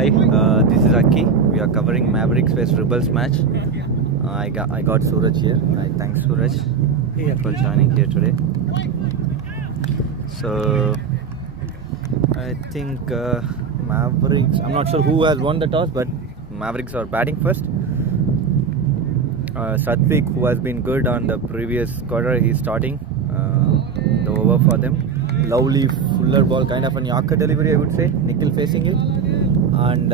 Hi, this is Aki. We are covering Mavericks vs Rebelz match. I got Suraj here. Thanks Suraj for joining here today. So I think Mavericks. I'm not sure who has won the toss, but Mavericks are batting first. Satvik, who has been good on the previous quarter, he's starting the over for them. Lovely fuller ball, kind of an Yorker delivery, I would say. Nikhil facing it, and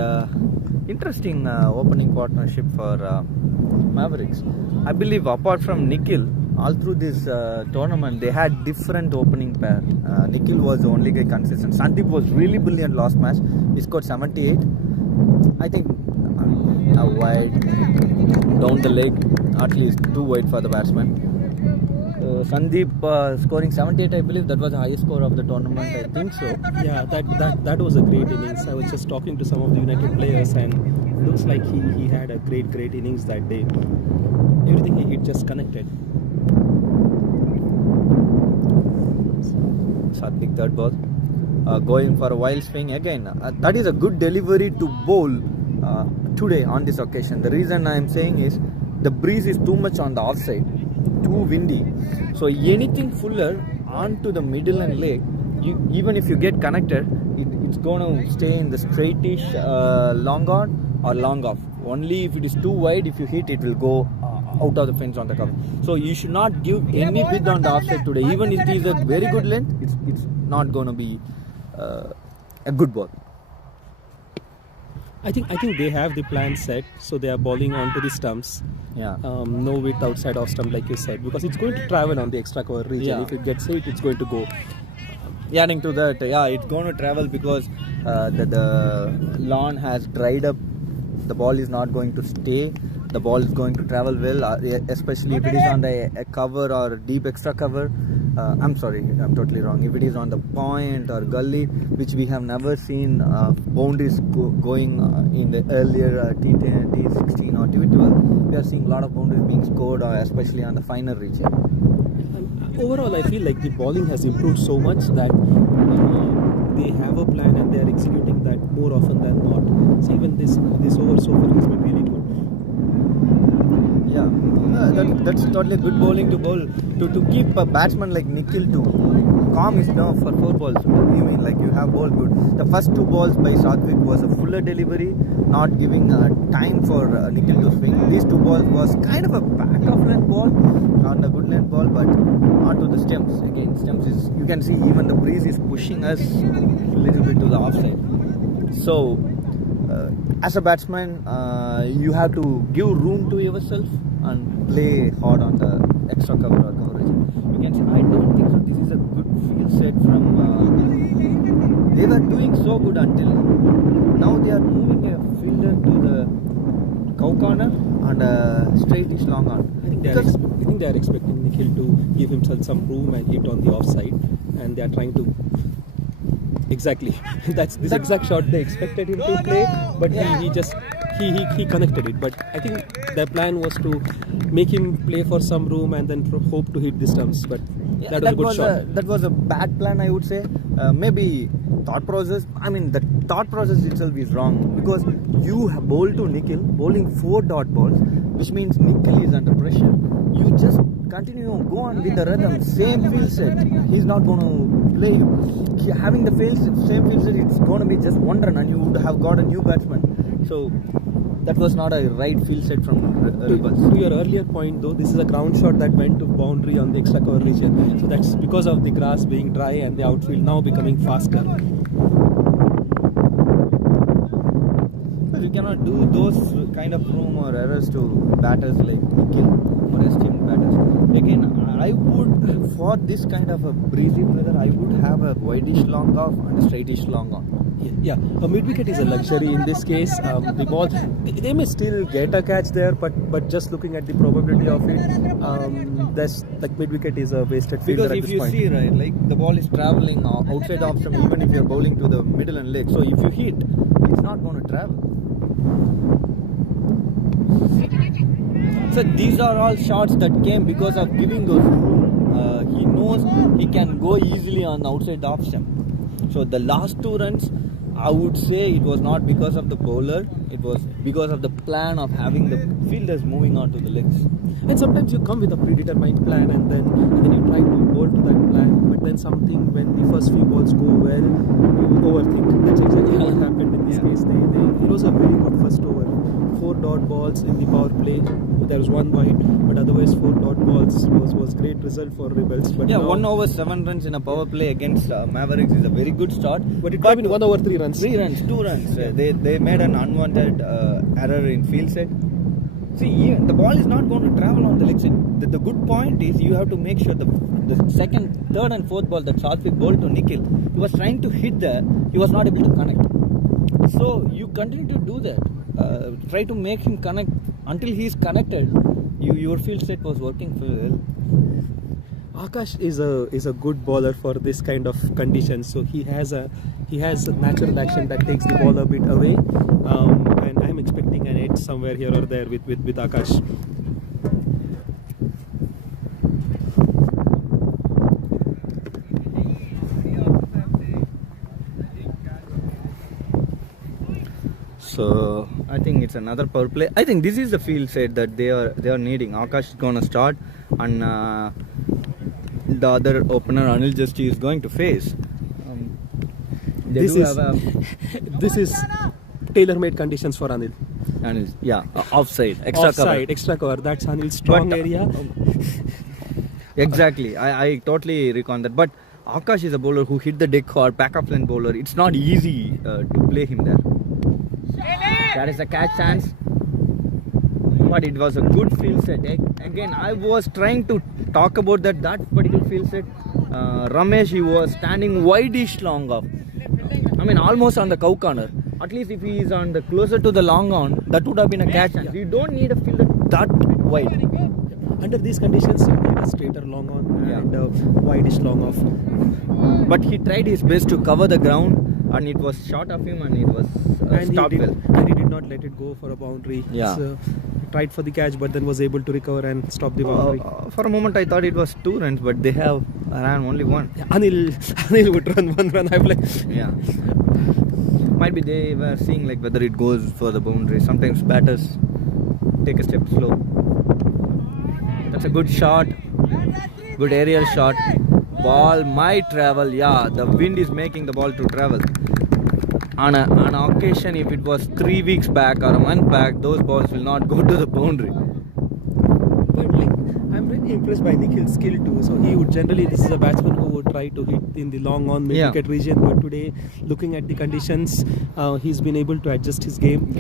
interesting opening partnership for Mavericks. I believe apart from Nikhil, all through this tournament they had different opening pair. Nikhil was the only guy consistent. Sandeep was really brilliant last match. He scored 78. I think now wide down the leg, at least too wide for the batsman. Sandeep scoring 78, I believe that was the highest score of the tournament. I think so. Yeah, that was a great innings. I was just talking to some of the United players, and looks like he had a great innings that day. Everything he hit just connected. Satvik third ball, going for a wild swing again. That is a good delivery to bowl today on this occasion. The reason I am saying is the breeze is too much on the offside, too windy. So anything fuller onto the middle and leg, even if you get connected, it's going to stay in the straightish long on or long off. Only if it is too wide, if you hit, it will go out of the fence on the cover. So you should not give any width on the offside today. Even if it is a very good length, it's not going to be a good ball. I think they have the plan set, so they are bowling onto the stumps. Yeah. No width outside off stump, like you said, because it's going to travel on the extra cover region. Yeah. If it gets hit, it's going to go. Adding to that, yeah, it's going to travel because the lawn has dried up. The ball is not going to stay. The ball is going to travel well, especially if it is on the cover or deep extra cover. I'm sorry, I'm totally wrong. If it is on the point or gully, which we have never seen boundaries going in the earlier T10, T16 or T12, we are seeing a lot of boundaries being scored, especially on the finer region. Overall, I feel like the bowling has improved so much that they have a plan and they are executing that more often than not. So even this over so far has been really good. Yeah, that's totally good bowling to bowl. To keep a batsman like Nikhil to calm his nerve for 4 balls. You mean like you have bowled good. The first 2 balls by Satvik was a fuller delivery, not giving time for Nikhil to swing. These 2 balls was kind of a back of length ball, not a good length ball, but onto the stumps. Again, stumps is, you can see even the breeze is pushing us a little bit to the offside. So as a batsman, you have to give room to yourself and play hard on the extra cover or coverage. You can see, I don't think so. This is a good field set from. They were doing so good until now. They are moving a fielder to the cow corner and a straightish long on. I think they are expecting Nikhil to give himself some room and hit on the offside, and they are trying to. Exactly. That's this exact shot they expected him to play, but he connected it. But I think their plan was to make him play for some room and then hope to hit the stumps. But that was a good shot. That was a bad plan, I would say. Maybe thought process. I mean, the thought process itself is wrong because you bowl to Nikhil, bowling 4 dot balls, which means Nikhil is under pressure. You just continue, go on with the rhythm, same field set. He's not going to play you. Having the same field set, it's going to be just 1 run and you would have got a new batsman. So that was not a right field set from Rebelz. To your earlier point though, this is a ground shot that went to boundary on the extra cover region. So that's because of the grass being dry and the outfield now becoming faster. You cannot do those kind of room or errors to batters like Nikhil or esteemed batters. Again, I would, for this kind of a breezy weather, I would have a wideish long off and a straightish long on. Yeah, a mid-wicket is a luxury in this case. The ball, they may still get a catch there, but just looking at the probability of it, that's like mid-wicket is a wasted fielder at this point. Because if you see, right, like the ball is travelling outside off stump, even if you're bowling to the middle and leg. So if you hit, it's not going to travel. So these are all shots that came because of giving those room. He knows he can go easily on the outside off stump. So the last 2 runs, I would say it was not because of the bowler, it was because of the plan of having the fielders moving on to the legs. And sometimes you come with a predetermined plan and then you try to bowl to that plan, but then something when the first few balls go well, you overthink. That's exactly what happened in this case. It was a very good first over. 4 dot balls in the power play. There was 1 wide, but otherwise 4 dot balls was great result for Rebelz. But Yeah, now, 1 over 7 runs in a power play against Mavericks is a very good start. But it could have been 1 over 3 runs. 3 runs, 2 runs. They made an unwanted error in field set. See, the ball is not going to travel on the leg side. The good point is you have to make sure the second, third and fourth ball that Satvik bowled to Nikhil, he was trying to hit there, he was not able to connect. So you continue to do that. Try to make him connect until he is connected. Your field set was working well. Akash is a good bowler for this kind of conditions. So he has a natural action that takes the ball a bit away, and I'm expecting an edge somewhere here or there with Akash. So I think it's another power play. I think this is the field set that they are needing. Akash is gonna start, and the other opener Anil Justi is going to face. This is tailor-made conditions for Anil. Anil, yeah, offside, extra cover. That's Anil's strong area. Exactly, I totally recall that. But Akash is a bowler who hit the deck hard, backup lane bowler. It's not easy to play him there. That is a catch chance, but it was a good field set. Again, I was trying to talk about that particular field set. Ramesh, he was standing wide-ish long off. I mean, almost on the cow corner. At least if he is on the closer to the long on, that would have been a catch chance. You don't need a fielder that wide. Under these conditions, you need a straighter long on and a wide-ish long off. But he tried his best to cover the ground, and it was short of him, and it was stopped well. And he did not let it go for a boundary. Yeah. He tried for the catch, but then was able to recover and stop the boundary. For a moment, I thought it was 2 runs, but they have ran only 1. Yeah, Anil would run 1 run. I'm like, yeah. Might be they were seeing like whether it goes for the boundary. Sometimes batters take a step slow. That's a good shot. Good aerial shot. Ball might travel. Yeah, the wind is making the ball to travel. On an occasion, if it was 3 weeks back or a month back, those balls will not go to the boundary. But like, I'm really impressed by Nikhil's skill too. So he would generally, this is a batsman who would try to hit in the long on mid-wicket region. But today, looking at the conditions, he's been able to adjust his game.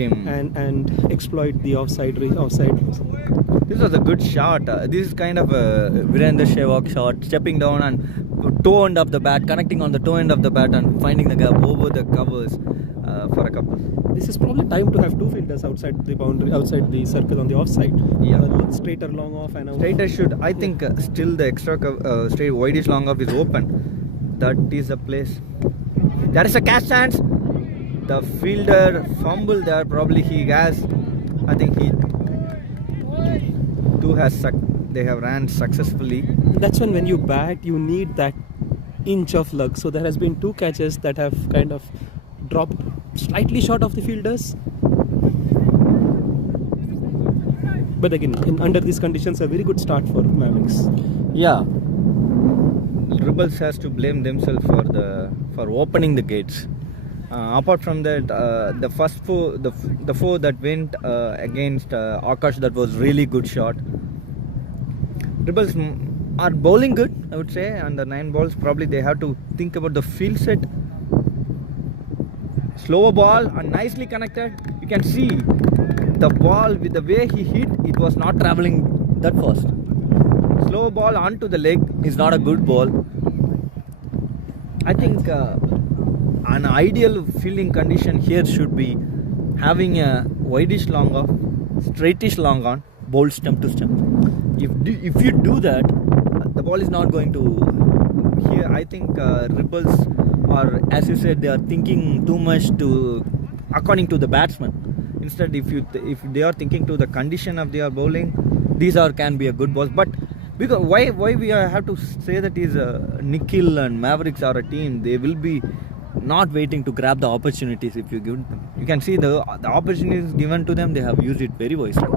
And exploit the offside. This was a good shot. This is kind of a Virender Sehwag shot, stepping down and toe end of the bat, connecting on the toe end of the bat and finding the gap over the covers for a couple. This is probably time to have 2 fielders outside the boundary, outside the circle on the offside. Yeah. Straighter long off and out. Straighter should. I think still the extra straight wideish long off is open. That is the place. There is a catch chance. The fielder fumbled there. Probably he has. I think he too has. They have ran successfully. That's when you bat, you need that inch of luck. So there has been 2 catches that have kind of dropped slightly short of the fielders. But again, under these conditions, a very good start for Mavericks. Yeah. Rebelz has to blame themselves for opening the gates. Apart from that, the first four, the 4 that went against Akash, that was really good shot. Rebelz are bowling good, I would say, and the 9 balls probably they have to think about the field set. Slower ball and nicely connected. You can see the ball with the way he hit, it was not traveling that fast. Slow ball onto the leg is not a good ball. I think an ideal fielding condition here should be having a wideish long off, straightish long on, bowl stump to stump. If you do that, the ball is not going to. Here, I think Rebelz, or as you said, they are thinking too much according to the batsman. Instead, if they are thinking to the condition of their bowling, these can be a good balls. But because why we have to say that is Nikhil and Mavericks are a team, they will be not waiting to grab the opportunities if you give them. You can see the opportunities given to them, they have used it very wisely.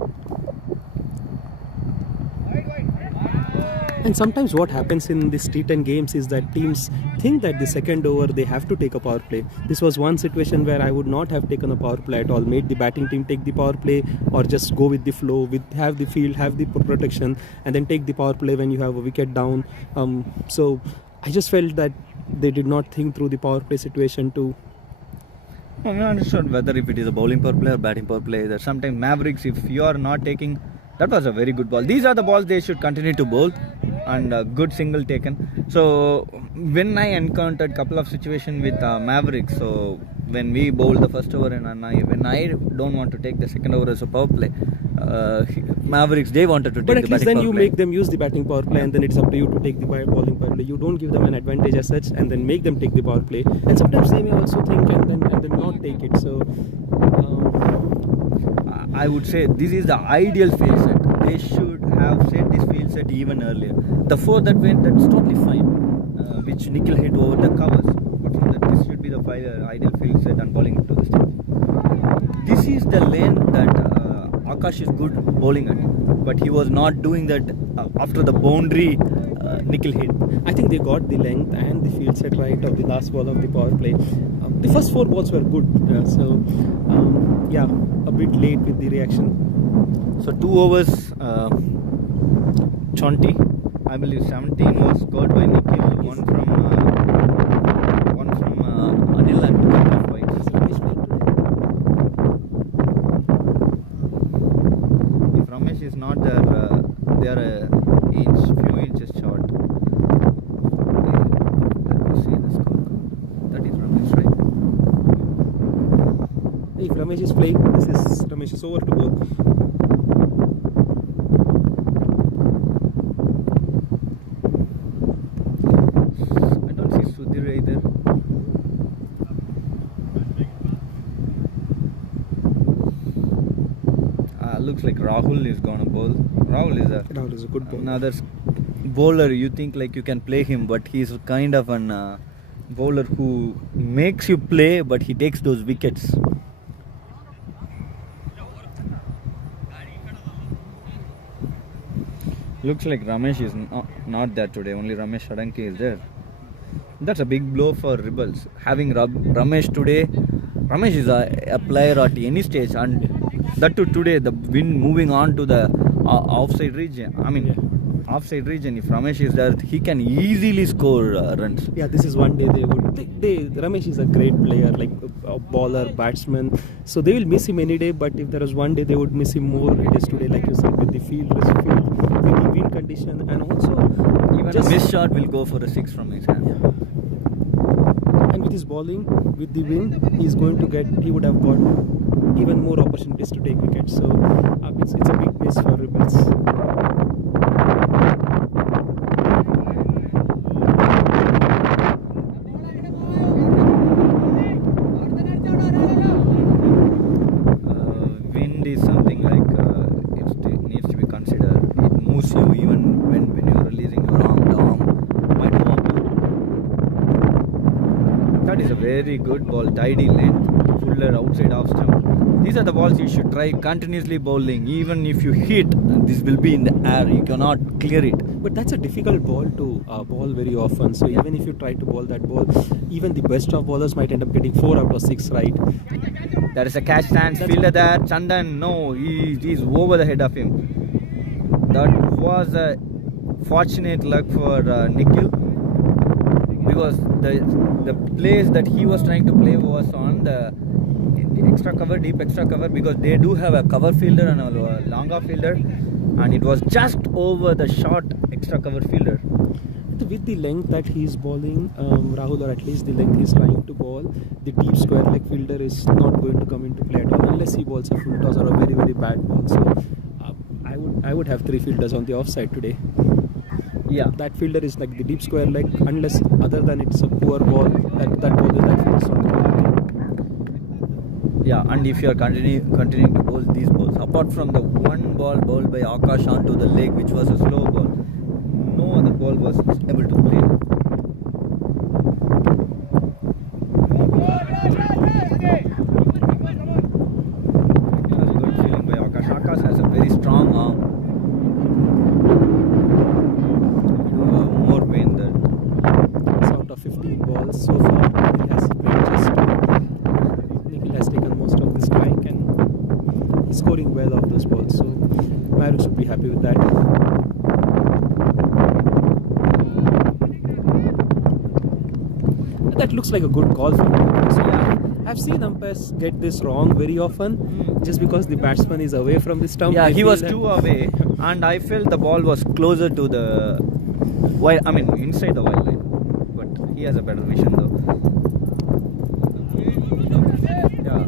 And sometimes what happens in these T10 games is that teams think that the second over they have to take a power play. This was one situation where I would not have taken a power play at all, made the batting team take the power play, or just go with the flow, have the field, have the protection, and then take the power play when you have a wicket down. So I just felt that they did not think through the power play situation too. I'm not sure whether if it is a bowling power play or batting power play. That sometimes Mavericks, if you are not taking, that was a very good ball. These are the balls they should continue to bowl, and a good single taken. So when I encountered couple of situations with Mavericks, so when we bowled the first over and when I don't want to take the second over as a power play, Mavericks, they wanted to take the batting power play. But at least then you make them use the batting power play, and then it's up to you to take the bowling power play. You don't give them an advantage as such and then make them take the power play. And sometimes they may also think and then not take it. So I would say this is the ideal field set. They should have set this field set even earlier. The 4 that went, that's totally fine, which Nikhil hit over the covers. But from that, this should be the ideal field set and bowling to the stage. This is the lane that Akash is good bowling at, but he was not doing that after the boundary Nikhil hit. I think they got the length and the field set right of the last ball of the power play. The first 4 balls were good, yeah, a bit late with the reaction. So 2 overs, 20, I believe 17 was scored by Nikhil, one from Anil and couple of wides. If Ramesh is not there, they are a few inches short. Let me see the score. That is Ramesh, right? If Ramesh is playing, Ramesh is over to bowl. I don't see Sudhir either. Looks like Rahul is gonna bowl. Rahul is a good bowler. Another bowler. You think like you can play him, but he's kind of an bowler who makes you play, but he takes those wickets. Looks like Ramesh is not there today. Only Ramesh Shadanki is there. That's a big blow for Rebelz. Having Ramesh today, Ramesh is a player at any stage, and that too today, the wind moving on to the offside region. Offside region. If Ramesh is there, he can easily score runs. Yeah, this is one day they would. Ramesh is a great player, like a bowler, batsman. So they will miss him any day. But if there was one day they would miss him more, it is today, like you said, with the field, with the wind condition, and also even a missed shot will go for a 6 from his hand. Yeah. And with his bowling, with the wind, he would have got even more opportunities to take wickets. So it's a big miss for Rebelz. Wind is something like it needs to be considered. It moves you even when you're releasing your arm. The arm might wobble. That is a very good ball, tidy length, fuller outside off stump. These are the balls you should try continuously bowling. Even if you hit, this will be in the air. You cannot clear it. But that's a difficult ball to bowl very often. So even if you try to bowl that ball, even the best of bowlers might end up getting 4 out of 6 right. There is a catch stance, fielder there. Chandan, no, he is over the head of him. That was a fortunate luck for Nikhil, because the place that he was trying to play was on the extra cover, deep extra cover, because they do have a cover fielder and a long off fielder, and it was just over the short extra cover fielder. With the length that he is bowling, Rahul, or at least the length he is trying to bowl, the deep square leg fielder is not going to come into play at all unless he bowls a full toss or a very, very bad ball. So I would have 3 fielders on the offside today. Yeah, that fielder is like the deep square leg, unless other than it's a poor ball, that fielder is not going to play. Yeah, and if you are continuing to bowl these balls, apart from the one ball bowled by Akash onto the leg, which was a slow ball, no other ball was able to play. very strong arm. More pain there. So out of 15 balls so far, Nikhil has taken most of the strike and he's scoring well off those balls. So Mavericks should be happy with that. That looks like a good call for him. So I've seen umpires get this wrong very often, just because the batsman is away from the stump. Yeah, he was too away, and I felt the ball was closer to the wide. I mean, inside the wide line. But he has a better vision, though. Yeah,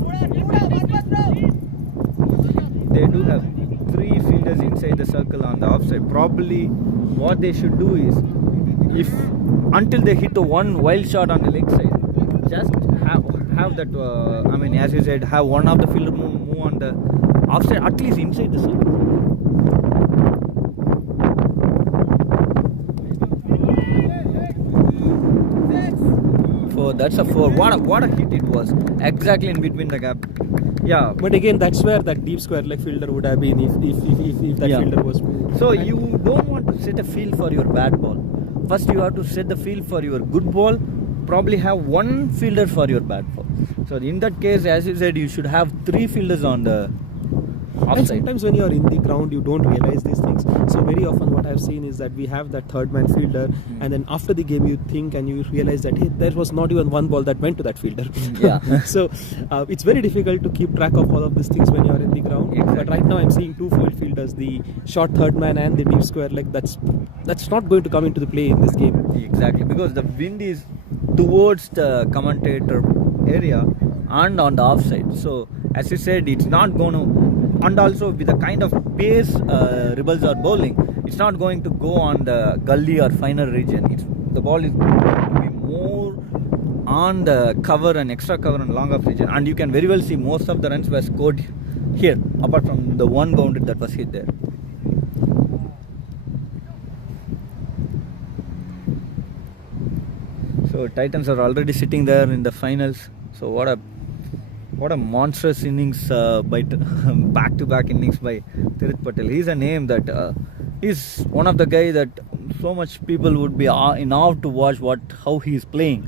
they do have 3 fielders inside the circle on the offside. Probably, what they should do is, if until they hit the one wild shot on the leg side, just have that. I mean, as you said, have one of the fielder move on the offside, at least inside the circle. So that's a 4. What a hit it was! Exactly in between the gap. Yeah. But again, that's where that deep square leg fielder would have been if that fielder was moved. So you don't want to set a field for your bad ball. First, you have to set the field for your good ball. Probably have one fielder for your bad ball. So in that case, as you said, you should have 3 fielders on the offside. And sometimes when you are in the ground, you don't realize these things. So very often what I've seen is that we have that third man fielder, and then after the game you think and you realize that, hey, there was not even one ball that went to that fielder. Yeah. So it's very difficult to keep track of all of these things when you are in the ground. Exactly. But right now I'm seeing 2 field fielders, the short third man and the deep square leg. That's not going to come into the play in this game. Exactly, because the wind is towards the commentator area and on the offside. So as you said, it's not going to, and also with the kind of pace Rebelz are bowling, it's not going to go on the gully or finer region. The ball is going to be more on the cover and extra cover and long off region, and you can very well see most of the runs were scored here, apart from the one boundary that was hit there. So Titans are already sitting there in the finals. So what a monstrous innings by back-to-back innings by Tirth Patel. He's a name that he's one of the guys that so much people would be in awe to watch how he is playing.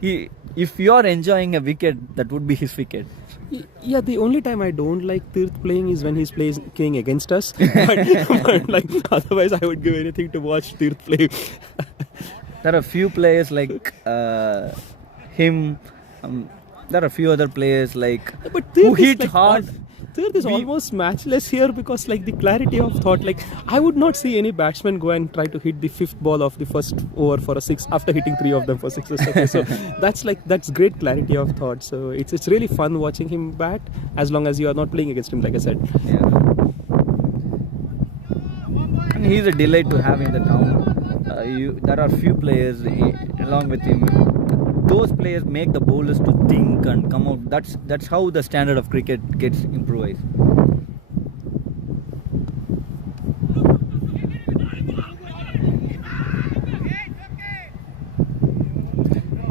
If you are enjoying a wicket, that would be his wicket. Yeah, the only time I don't like Tirth playing is when he's playing against us. but like otherwise, I would give anything to watch Tirth play. There are a few players like him. There are a few other players like who hit hard. Tirth is almost matchless here because like the clarity of thought. Like I would not see any batsman go and try to hit the 5th ball of the first over for a 6 after hitting 3 of them for 6s. Okay, so that's great clarity of thought. So it's really fun watching him bat as long as you are not playing against him, like I said. Yeah. And he's a delight to have in the town. There are few players along with him. Those players make the bowlers to think and come out. That's how the standard of cricket gets improvised.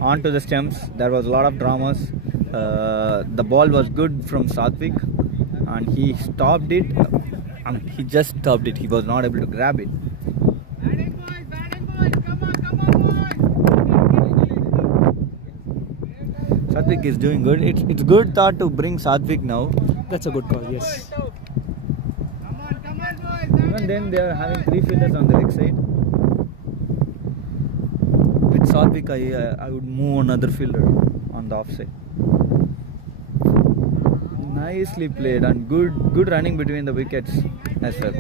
On to the stumps. There was a lot of dramas. The ball was good from Satvik, and he stopped it. He just stopped it. He was not able to grab it. Satvik is doing good. It's good thought to bring Satvik now. That's a good call, yes. Even then they are having 3 fielders on the leg side. With Satvik, I would move another fielder on the offside. Nicely played and good running between the wickets as well.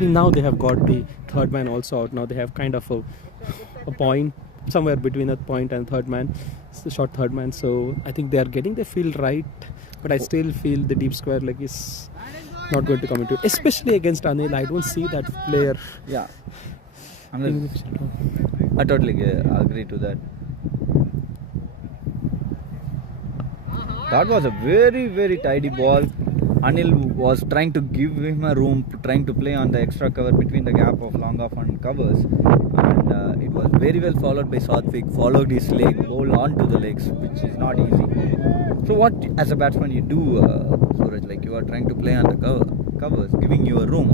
Now they have got the third man also out. Now they have kind of a point somewhere between a point and third man. It's the short third man. So I think they are getting the field right. But I still feel the deep square leg is not going to come into it. Especially against Anil. I don't see that player. Yeah. I totally agree to that. That was a very tidy ball. Anil was trying to give him a room, trying to play on the extra cover between the gap of long off and covers, and it was very well followed by Satvik. Followed his leg, bowled onto the legs, which is not easy. So what, as a batsman, you do, Suraj? Like you are trying to play on the cover. covers, giving you a room.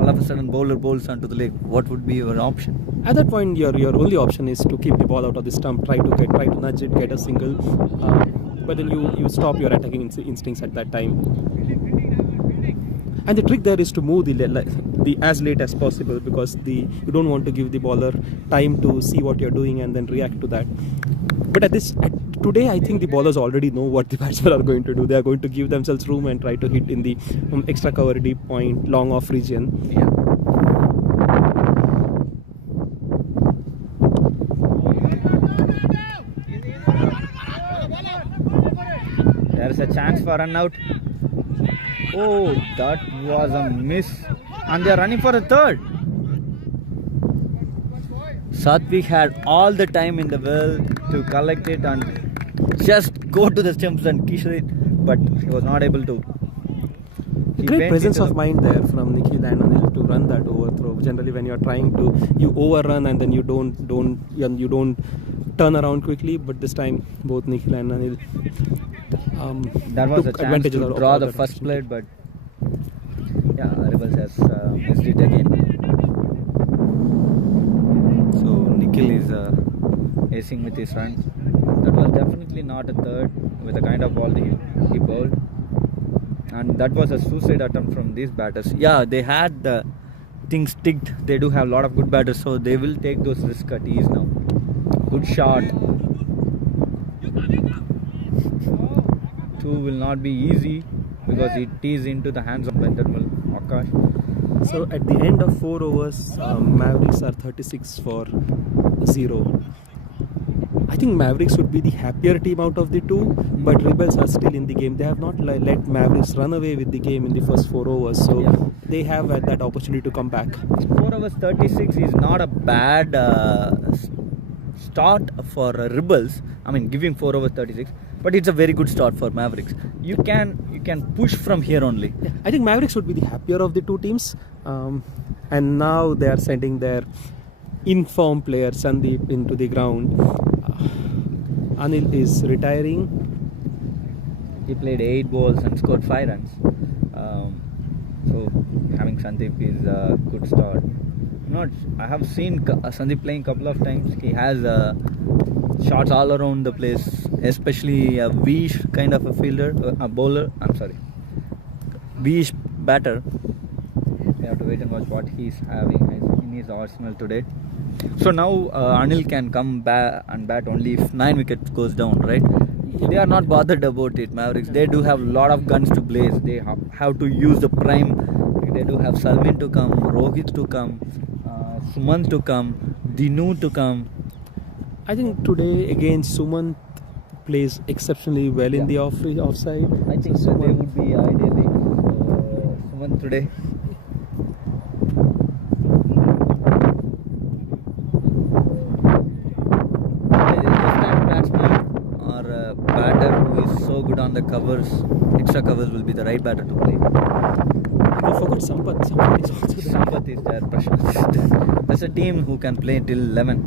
All of a sudden, bowler bowls onto the leg. What would be your option? At that point, your only option is to keep the ball out of the stump, try to nudge it, get a single, but then you stop your attacking instincts at that time. And the trick there is to move the as late as possible, because you don't want to give the bowler time to see what you're doing and then react to that. But today, I think the bowlers already know what the batsmen are going to do. They are going to give themselves room and try to hit in the extra cover, deep point, long off region. Yeah. There is a chance for run out. Oh, that was a miss. And they are running for a third. Satvik had all the time in the world to collect it and just go to the stumps and kiss it, but he was not able to. Great presence of mind there from Nikhil and Anil to run that overthrow. Generally, when you are trying to, you overrun and then you don't turn around quickly. But this time, both Nikhil and Anil that was a chance to draw the first plate, but yeah, Rebelz has missed it again. So Nikhil is acing with his runs. That was definitely not a third with the kind of ball he bowled. And that was a suicide attempt from these batters. Yeah, they had the things ticked. They do have a lot of good batters, so they will take those risks at ease now. Good shot. Two will not be easy because it is into the hands of Bendermal Akash. So at the end of 4 overs, Mavericks are 36 for 0. I think Mavericks would be the happier team out of the two, but Rebelz are still in the game. They have not let Mavericks run away with the game in the first 4 overs, so yeah, they have had that opportunity to come back. 4 overs 36 is not a bad start for Rebelz. I mean, giving 4 overs 36, but it's a very good start for Mavericks. You can push from here only. Yeah, I think Mavericks would be the happier of the two teams, and now they are sending their in-form player Sandeep into the ground. Anil is retiring. He played 8 balls and scored 5 runs. So having Sandeep is a good start. I have seen Sandeep playing a couple of times. He has shots all around the place, especially a V-ish kind of a fielder, a bowler. I'm sorry, V-ish batter. We have to wait and watch what he's having in his arsenal today. So now Anil can come back and bat only if 9 wickets goes down, right? They are not bothered about it, Mavericks. They do have a lot of guns to blaze. They have to use the prime. They do have Salmin to come, Rohit to come, Sumant to come, Dinu to come. I think today again Sumant plays exceptionally well in the offside. I think so they would be ideally Sumant today. So good on the covers, extra covers will be the right batter to play. We forgot Sampath. Sampath is also there. Sampath is there, Prashant. There's a team who can play till 11.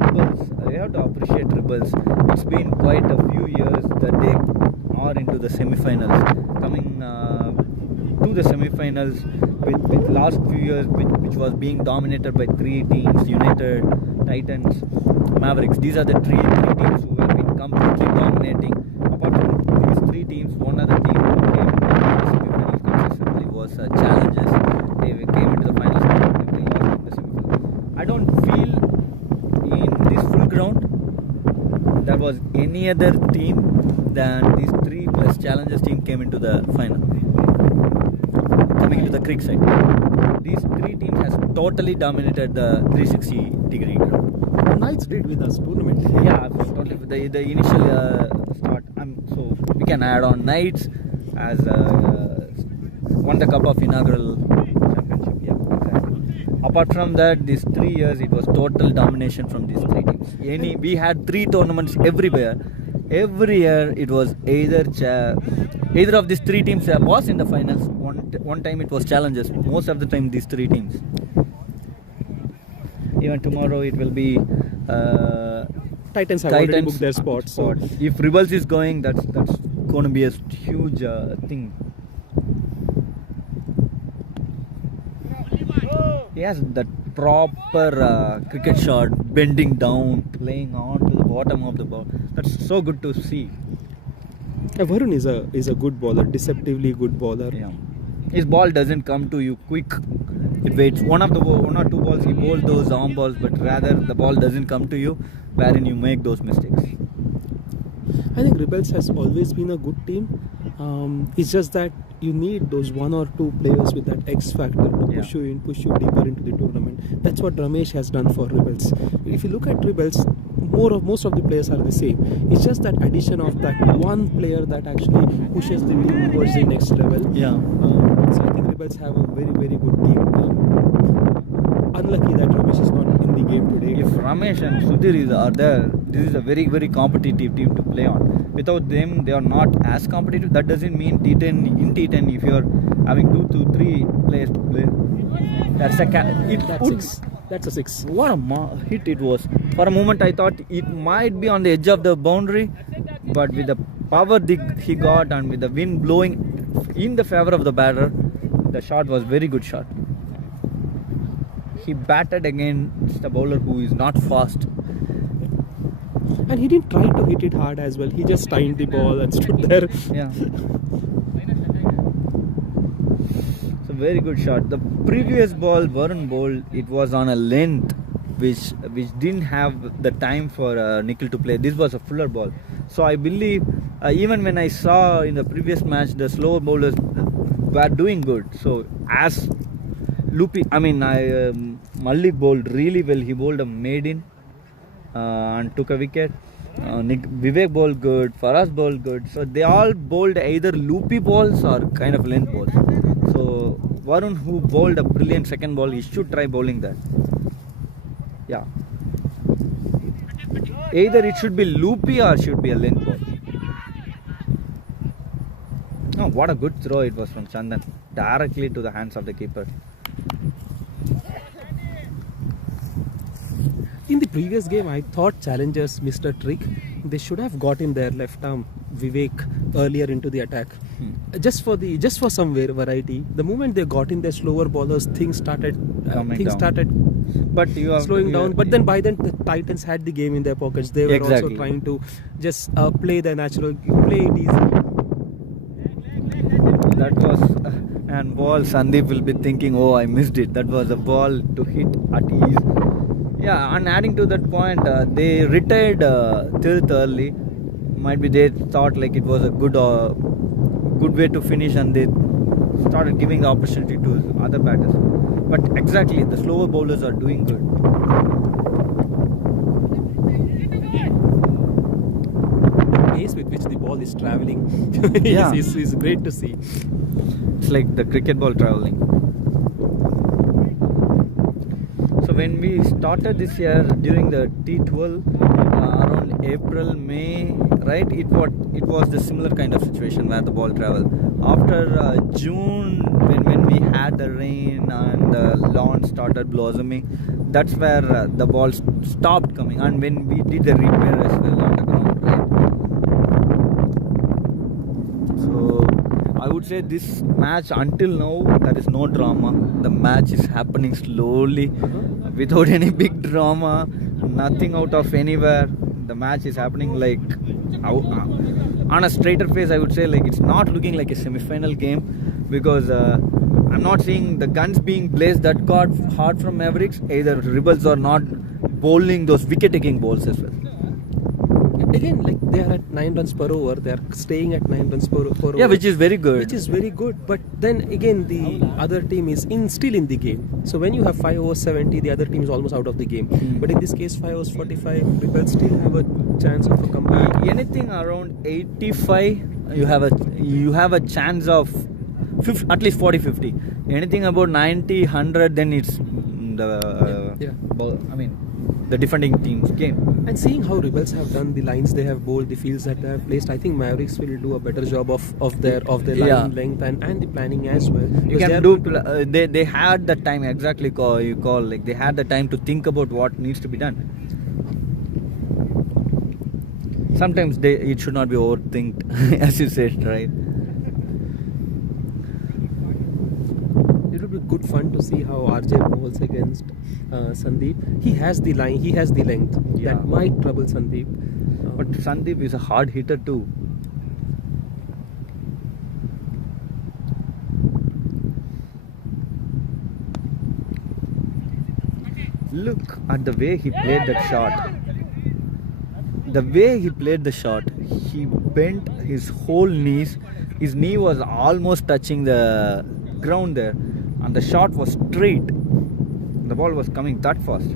Rebelz, we have to appreciate Rebelz. It's been quite a few years that they are into the semi-finals. Coming to the semi-finals with last few years which was being dominated by 3 teams: United, Titans, Mavericks. These are the three teams who have been completely dominating. Apart from these 3 teams, one other team who came into the semi-finals consistently was Challengers. They came into the finals and they lost in the semi-finals. I don't feel in this full ground there was any other team than these 3 plus Challengers team came into the final. Coming into the cricket side, these 3 teams has totally dominated the 360-degree ground. Knights did with us tournament. Yeah, totally. The initial start. So we can add on Knights as won the cup of inaugural championship. Yeah, exactly. Apart from that, these 3 years it was total domination from these 3 teams. We had 3 tournaments everywhere. Every year it was either of these 3 teams was in the finals. One time it was Challengers. Most of the time these 3 teams. Even tomorrow it will be Titans have already booked their spot. So if Rebelz is going, that's going to be a huge thing. He has that proper cricket shot, bending down, playing on to the bottom of the ball. That's so good to see. Varun is a good bowler, deceptively good bowler. Yeah. His ball doesn't come to you quick. It waits. One or two balls he bowls those arm balls, but rather the ball doesn't come to you, wherein you make those mistakes. I think Rebelz has always been a good team. It's just that you need those one or two players with that X factor to push you deeper into the tournament. That's what Ramesh has done for Rebelz. If you look at Rebelz, most of the players are the same. It's just that addition of that one player that actually pushes the team towards the next level. Yeah. So I think Rebelz have a very, very good team. Unlucky that Ramesh is not in the game today. If Ramesh and Sudhir are there, this is a very, very competitive team to play on. Without them, they are not as competitive. That doesn't mean T10, if you are having 2 to 3 players to play, That's a six. What a hit it was. For a moment, I thought it might be on the edge of the boundary, but with the power he got and with the wind blowing in the favor of the batter, the shot was very good shot. He batted against a bowler who is not fast. And he didn't try to hit it hard as well. He just timed the ball and stood there. Yeah. It's a very good shot. The previous ball Varun bowled, it was on a length which didn't have the time for Nikhil to play. This was a fuller ball. So I believe even when I saw in the previous match the slower bowlers were doing good. So as Malik bowled really well. He bowled a maiden and took a wicket. Vivek bowled good, Faraz bowled good. So they all bowled either loopy balls or kind of length balls. So Varun, who bowled a brilliant second ball, he should try bowling that. Yeah. Either it should be loopy or should be a length ball. Oh, what a good throw it was from Chandan. Directly to the hands of the keeper. In the previous game, I thought challengers missed a trick. They should have got in their left arm Vivek earlier into the attack, just for some variety. The moment they got in their slower bowlers, things started slowing down. But then by then the Titans had the game in their pockets. They were also trying to just play the natural, play it easy. That was and ball. Sandeep will be thinking, oh, I missed it. That was a ball to hit at ease. Yeah, and adding to that point, they retired Tirth early. Might be they thought like it was a good way to finish, and they started giving the opportunity to other batters. But exactly, the slower bowlers are doing good. The pace with which the ball is travelling is great to see. It's like the cricket ball travelling. So when we started this year during the T12, around April, May, right? It was the similar kind of situation where the ball travelled. After June, when we had the rain and the lawn started blossoming, that's where the ball stopped coming. And when we did the repair as well on the ground, right? So I would say this match until now there is no drama. The match is happening slowly. Without any big drama, nothing out of anywhere. The match is happening like on a straighter face. I would say like it's not looking like a semi-final game, because I'm not seeing the guns being blazed that got hard from Mavericks. Either Rebelz are not bowling those wicket-taking balls as well. Again, like they are at 9 runs per over. They are staying at 9 runs per over. Yeah, which is very good. Which is very good. But then again, the other team is still in the game. So when you have 5 overs 70, the other team is almost out of the game. But in this case, 5 overs 45, Rebelz still have a chance of a comeback. Anything around 85, you have a chance of at least 40-50. Anything about 90, 100, then it's the defending team's game. And seeing how Rebelz have done, the lines they have bowled, the fields that they have placed, I think Mavericks will do a better job of their line length and the planning as well. You can do. They had the time, exactly. They had the time to think about what needs to be done. Sometimes it should not be overthinked, as you said, right? It would be good fun to see how RJ bowls against Sandeep. He has the line, he has the length that might trouble Sandeep. But Sandeep is a hard hitter too. Look at the way he played that shot. The way he played the shot, he bent his whole knees. His knee was almost touching the ground there, and the shot was straight. The ball was coming that fast.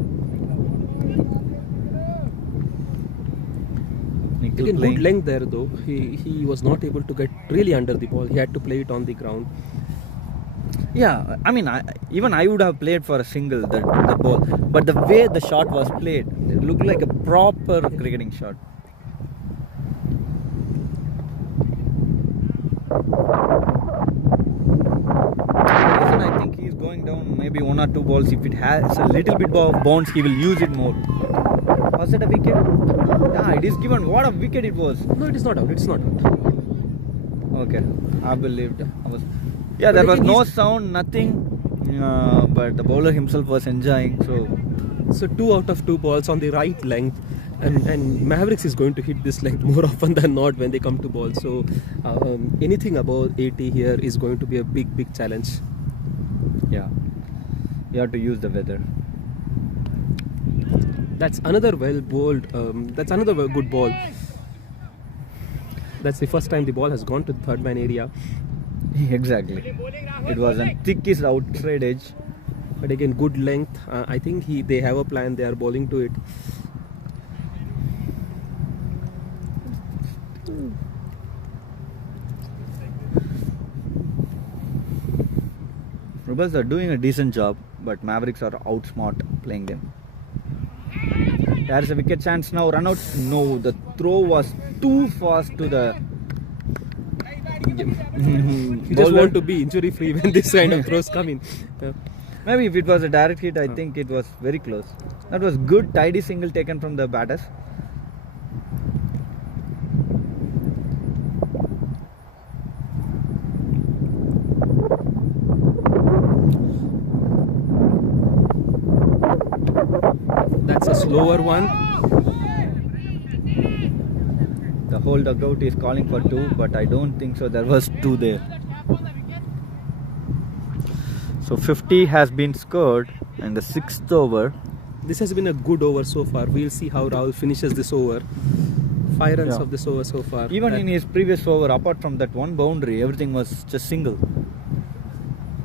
Again, good length there though. He was not able to get really under the ball. He had to play it on the ground. Yeah, I mean, even I would have played for a single the ball, but the way the shot was played, it looked like a proper cricketing shot. I think he's going down maybe 1 or 2 balls. If it has a little bit of bounce, he will use it more. Was it a wicket? Yeah, it is given. What a wicket it was. No, it is not out. It's not out. Okay, I believed. Yeah, there was no sound, nothing. But the bowler himself was enjoying. So 2 out of 2 balls on the right length. And Mavericks is going to hit this length more often than not when they come to ball. So anything above 80 here is going to be a big challenge. Yeah, you have to use the weather. That's another well bowled. That's another good ball. That's the first time the ball has gone to the third man area. Exactly. It was a thickest outside edge. But again, good length. I think they have a plan. They are bowling to it. Rebelz are doing a decent job, but Mavericks are outsmart playing them. There is a wicket chance now. Run out. No, the throw was too fast to the. You just want to be injury free when this kind of throws come in. Maybe if it was a direct hit, I think it was very close. That was good, tidy single taken from the batters. That's a slower one. The whole dugout is calling for 2, but I don't think so. There was 2 there. So 50 has been scored in the 6th over. This has been a good over so far. We'll see how Rahul finishes this over. 5 runs of this over so far. Even in his previous over, apart from that one boundary, everything was just single.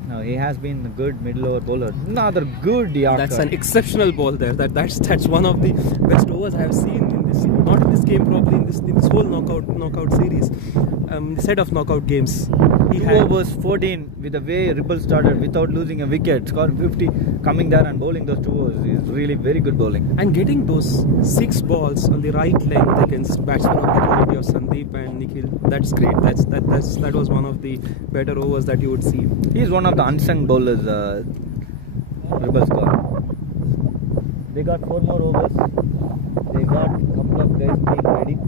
Now he has been a good middle over bowler. Another good Yorker. That's an exceptional ball there. That's one of the best overs I have seen in this. Not in this game, probably in this whole knockout series. Set of knockout games. He 2 overs 14 with the way Rebelz started without losing a wicket, scoring 50, coming there and bowling those 2 overs is really very good bowling. And getting those 6 balls on the right length against batsmen of the quality of Sandeep and Nikhil, that's great. That was one of the better overs that you would see. He's one of the unsung bowlers Rebelz got. They got 4 more overs. They got a couple of guys being ready.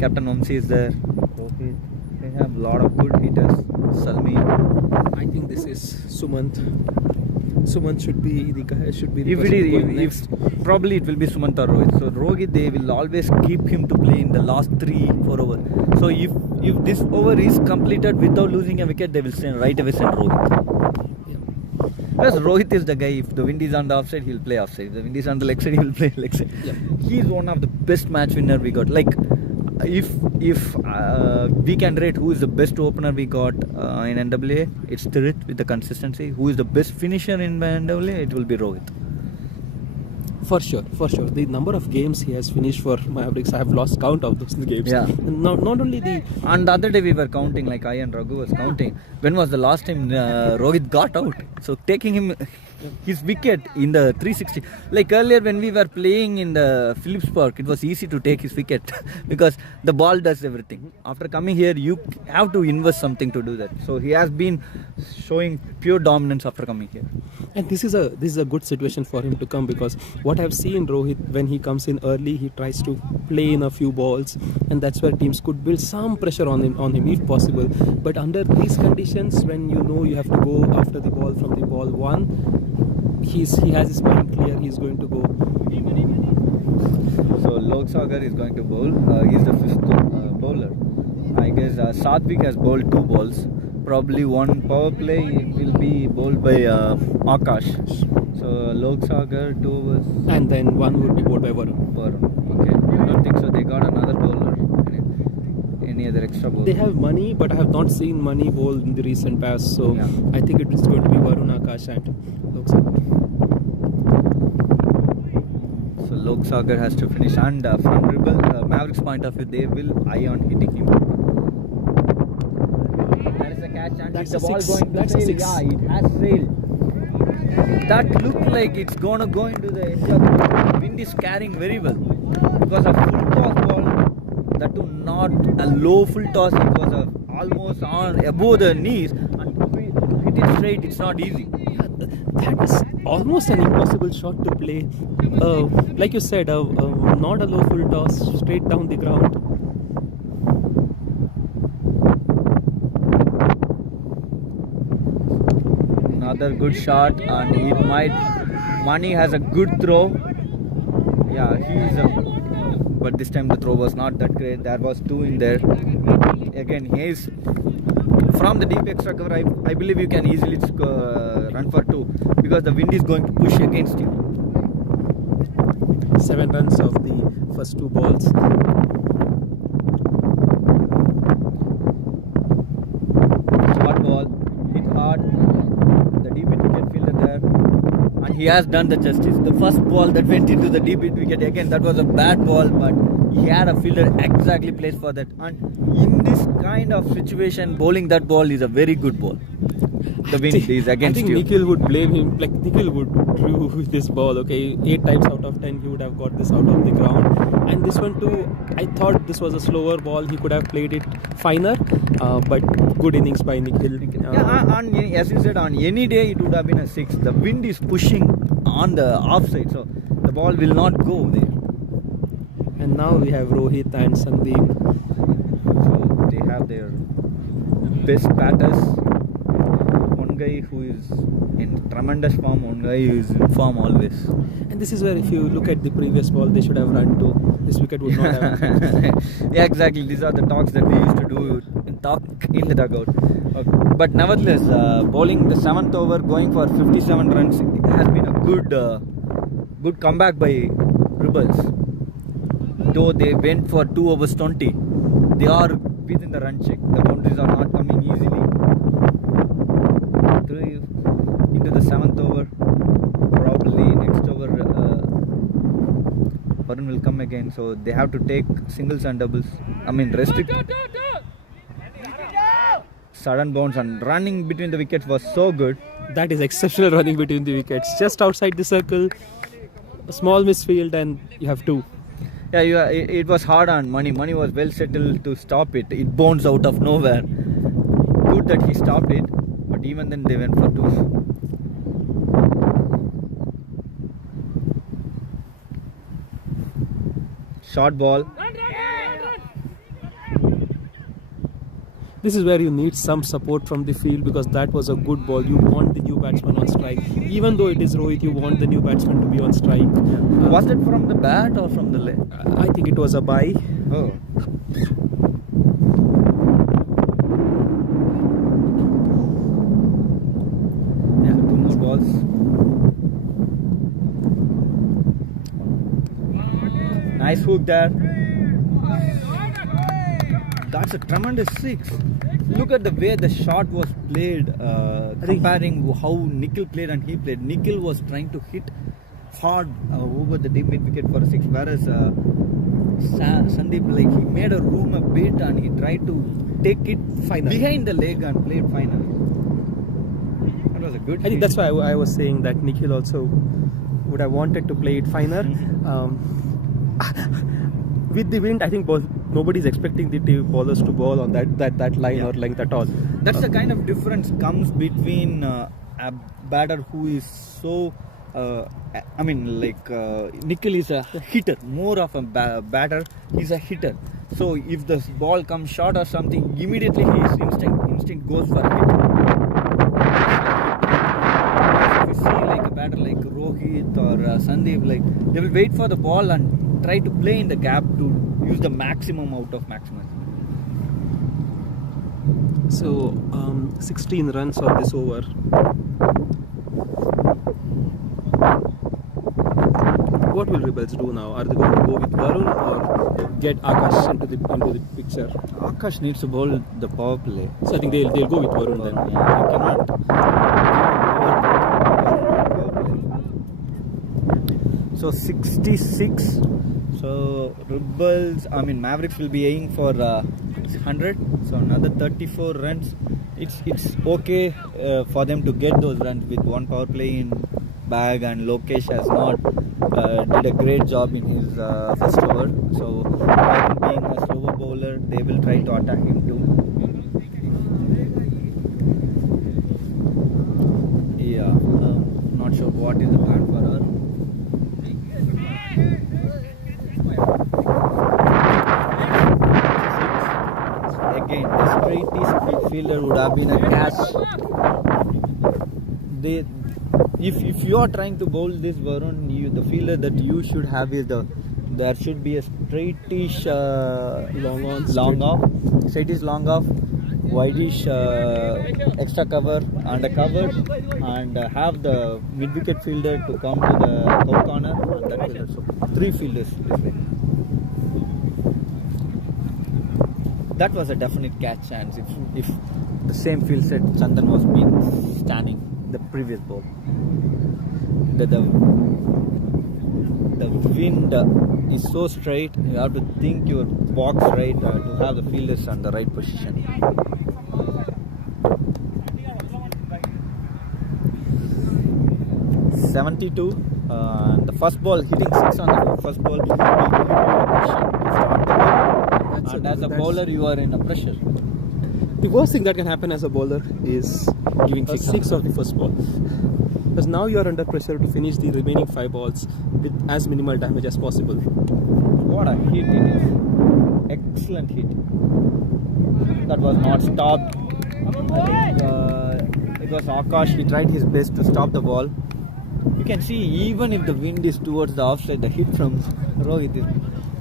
Captain Vamsi is there. Okay. They have a lot of good hitters. Salmi. I think this is Sumant. Sumant should be the guy. If probably it will be Sumant or Rohit. So Rohit, they will always keep him to play in the last 3-4 overs. So if this over is completed without losing a wicket, they will right away send Rohit. Because Rohit is the guy. If the wind is on the offside, he'll play offside. If the wind is on the leg side, he'll play leg side. Yeah. He's one of the best match winner we got. Like, if we can rate who is the best opener we got in NWA, it's Tirith with the consistency. Who is the best finisher in NWA? It will be Rohit. For sure. The number of games he has finished for Mavericks, I have lost count of those games. Yeah. Not only the. And the other day we were counting, like I and Raghu was counting. When was the last time Rohit got out? So taking him, his wicket in the 360. Like earlier when we were playing in the Phillips Park, it was easy to take his wicket because the ball does everything. After coming here, you have to invest something to do that. So he has been showing pure dominance after coming here. And this is a good situation for him to come, because what I've seen Rohit, when he comes in early, he tries to play in a few balls, and that's where teams could build some pressure on him if possible. But under these conditions, when you know you have to go after the ball from the ball one, he has his mind clear. He's going to go. So Lok Sagar is going to bowl. He's the fifth bowler. I guess Satvik has bowled 2 balls. Probably one power play will be bowled by Akash. So Lok Sagar 2 overs. And then one would be bowled by Varun. Okay, I don't think so. They got another bowler. Any other extra bowler? They have Money, but I have not seen Money bowl in the recent past. So yeah. I think it is going to be Varun, Akash, and Lok Sagar. So Lok Sagar has to finish, and from Rebelz, Mavericks point of view, they will eye on hitting him. That is a catch, and That's the a ball six. going to That's sail. a six. Yeah, it has sailed. That looked like it's gonna go into the edge of the wind is carrying very well. It was a full toss ball, that too not a low full toss. It was almost on above the knees, and to hit it straight, it's not easy. That is almost an impossible shot to play. Like you said, not a low full toss, straight down the ground. Another good shot, and it might. Money has a good throw. Yeah, but this time the throw was not that great. There was 2 in there. Again, he's from the deep extra cover. I believe you can easily run for 2 because the wind is going to push against you. 7 runs of the first 2 balls. Short ball, hit hard. The deep hit wicket fielder there, and he has done the justice. The first ball that went into the deep hit wicket, again that was a bad ball, but he had a fielder exactly placed for that. And in this kind of situation, bowling that ball is a very good ball. The wind is against you. I think Nikhil would blame him. Like Nikhil would drew this ball. Okay, 8 times out of 10 he would have got this out of the ground. And this one too, I thought this was a slower ball. He could have played it finer. But good innings by Nikhil. Yeah, and as you said, on any day it would have been a 6. The wind is pushing on the offside, so the ball will not go there. And now we have Rohit and Sandeep. So they have their best batters. One guy who is in tremendous form, one guy who is in form always. And this is where, if you look at the previous ball, they should have run to. This wicket would not have. Yeah, exactly. These are the talks that we used to do, talk in the dugout. But nevertheless, bowling the 7th over, going for 57 runs, has been a good comeback by Rebelz. Though they went for 2 overs 20, they are within the run check. The boundaries are not coming easily. Into the 7th over, probably next over Varun will come again, so they have to take singles and doubles. Restrict. Sudden bounce and running between the wickets was so good. That is exceptional running between the wickets. Just outside the circle, a small misfield, and you have 2. Yeah, it was hard on Money. Money was well settled to stop it. It bounced out of nowhere. Good that he stopped it, but even then they went for 2. Short ball. This is where you need some support from the field, because that was a good ball. You want the new batsman on strike. Even though it is Rohit, you want the new batsman to be on strike. Was it from the bat or from the leg? I think it was a bye. Oh. Yeah, 2 more balls. Nice hook there. That's a tremendous 6. Look at the way the shot was played, comparing how Nikhil played and he played. Nikhil was trying to hit hard over the deep mid wicket for a 6, whereas Sandeep, like, he made a room a bit and he tried to take it Final. behind the leg and play it final. That was a good I think that's why I was saying that Nikhil also would have wanted to play it finer. With the wind, I think nobody's expecting the bowlers to bowl on that line or length at all. That's the kind of difference comes between a batter who is so. Nikhil is a hitter, more of a batter. He's a hitter. So if the ball comes short or something, immediately his instinct goes for a hit. If you see like a batter like Rohit or Sandeep, like they will wait for the ball and try to play in the gap to use the maximum out of maximum. So 16 runs on this over. What will Rebelz do now? Are they going to go with Varun or get Akash into the picture? Akash needs to bowl the power play. So I think they'll go with Varun then. Yeah, they cannot. So 66. So Rebelz, Mavericks will be aiming for 100. So another 34 runs. It's okay for them to get those runs with one power play in bag, and Lokesh has not did a great job in his first over. So being a slower bowler, they will try to attack him too. Yeah, not sure what is the plan for her. Again, the straightest midfielder would have been a catch. If you are trying to bowl this Varun, the fielder that you should have is there should be a straightish long off, wideish extra cover, under cover, and have the mid wicket fielder to come to the top corner, and that will also 3 fielders this way. That was a definite catch chance if the same field set Chandan was been standing the previous ball. The wind is so straight, you have to think your box right to have the fielders on the right position. .72. The first ball hitting 6 on the first ball. And as a bowler, you are in a pressure. The worst thing that can happen as a bowler is Giving a 6 on the first ball. Because now you are under pressure to finish the remaining 5 balls with as minimal damage as possible. What a hit it is. Excellent hit. That was not stopped. I think it was Akash. He tried his best to stop the ball. You can see even if the wind is towards the offside, the hit from Rohit is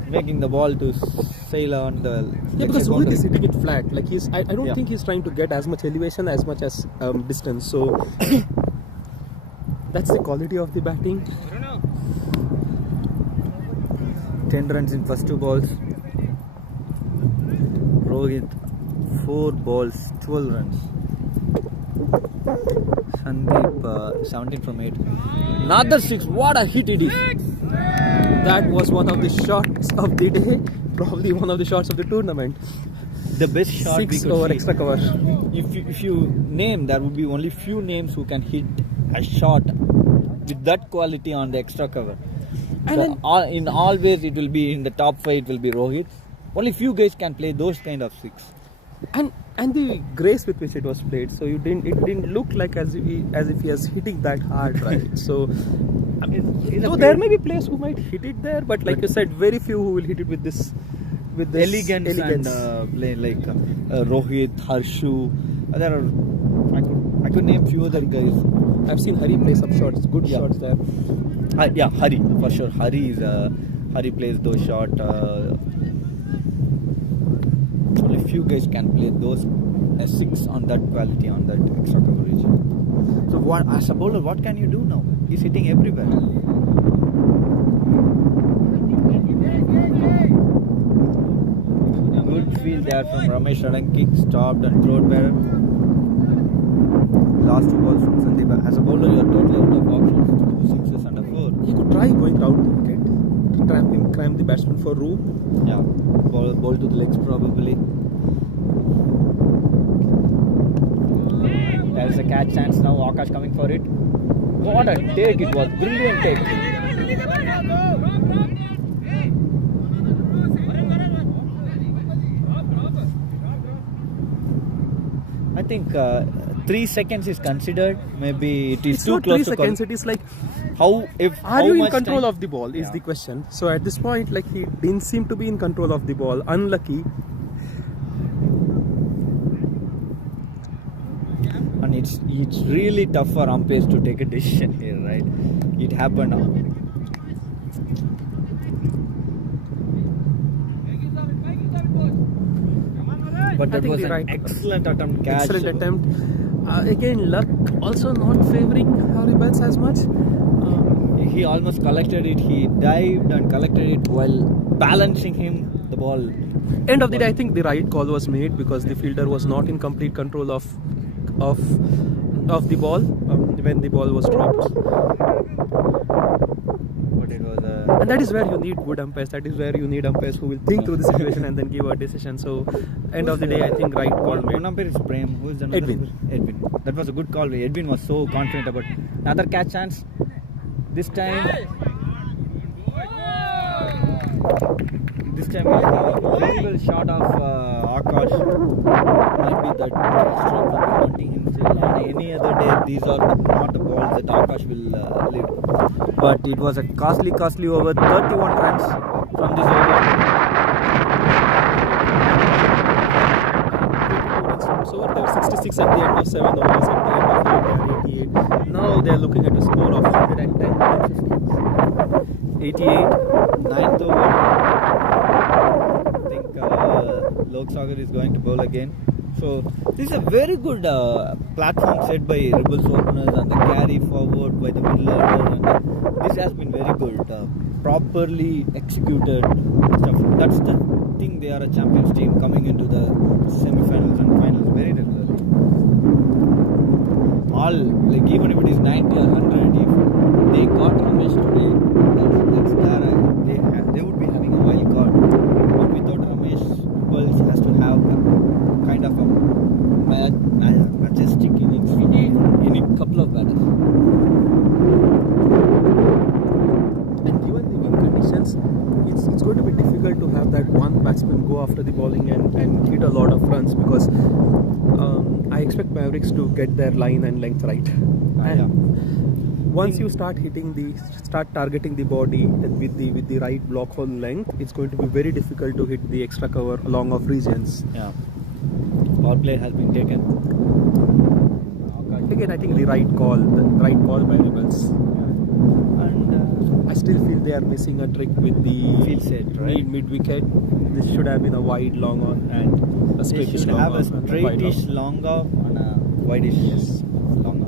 making the ball to sail on the... Yeah, because Rohit is hitting it flat. Like I don't think he's trying to get as much elevation as much as distance. So that's the quality of the batting. 10 runs in first 2 balls. Rohit 4 balls, 12 runs. Sandeep 17 from 8. Another 6. What a hit it is! That was one of the shots of the day. Probably one of the shots of the tournament. The best shot 6 we could over see. extra cover. If you name, there would be only few names who can hit a shot with that quality on the extra cover. And In all ways, it will be in the top 5. It will be Rohit. Only few guys can play those kind of 6. And the grace with which it was played, so it didn't look like as if he was hitting that hard, right? So there may be players who might hit it there, but like you said, very few who will hit it with this elegance. And play like Rohit, Harshu. I could name few other guys. I've seen Hari play some shots, good shots there. Hari for sure. Hari plays those shots. Only few guys can play those 6 on that quality, on that extra coverage. So as a bowler, what can you do now? He's hitting everywhere. Good field there from Ramesh Radanki, stopped and thrown better. Last 2 balls from Sandeep. As a bowler, you are totally out of options to do 6s and a 4. He could try going round the wicket, climb the batsman for room. Yeah, ball to the legs probably. There's a catch chance now. Akash coming for it. What a take it was. Brilliant take. I think 3 seconds is considered. Maybe it is It's too not close 3 to call. seconds. It is like, How are you in much control time? of the ball is Yeah. the question. So at this point, like, he didn't seem to be in control of the ball. Unlucky. And it's really tough for umpires to take a decision here, right? It happened now. But that think was the an right- excellent attempt, catch. Excellent attempt. Again, luck also not favoring Rebelz as much. He almost collected it. He dived and collected it while balancing him. The ball. End of the day, I think the right call was made because the fielder was not in complete control of the ball when the ball was dropped. But it was And that is where you need good umpires. That is where you need umpires who will think through the situation and then give a decision. So, end of the day, I think right call one made. umpire is Prem. Who is the Edwin. Edwin. That was a good call. Edwin was so confident about another catch chance. This time we have a very well shot of Akash. Might be that stroke will be haunting him still. On any other day, these are not the balls that Akash will leave. But it was a costly over 31 runs from this over. So they were 66 at the end of 7 overs, at the end of 8, they are 88. Now they are looking at a score of 110. 88, 9th over. I think Lok Sagar is going to bowl again. So this is a very good platform set by Rebelz openers and the carry forward by the middle order. And this has been very good, properly executed stuff. That's the thing. They are a champions team coming into the semi-finals and finals very regularly. All, like, even if it is 90 or 100, if they got Ramesh today, that's there. They would be having a wild card. But without Ramesh, Rebelz has to have kind of a majestic innings in a couple of batters. And given the wind conditions, it's going to be difficult to have that one batsman go after the bowling and hit a lot of runs because I expect Mavericks to get their line and length right. And once you start targeting the body with the right block hole length, it's going to be very difficult to hit the extra cover along off regions. Yeah. Power play has been taken. Again, I think the right call by Rebelz. And I still feel they are missing a trick with the field set, right? mid wicket. This should have been a wide long on and a They straightish should long have on a and a wide straightish long. long off and a wideish long off.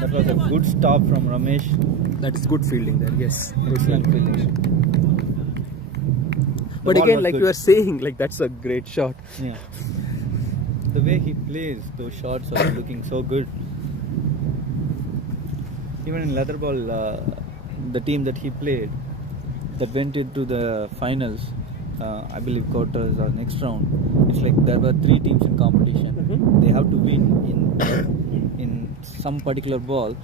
That was a good stop from Ramesh. That is good fielding there, yes. Excellent fielding. But ball again, was like good. you are saying, like that's a great shot. Yeah. The way he plays, those shots are looking so good. Even in leather ball, the team that he played, that went into the finals, I believe quarters or next round, it's like there were 3 teams in competition. Mhm. They have to win in some particular ball,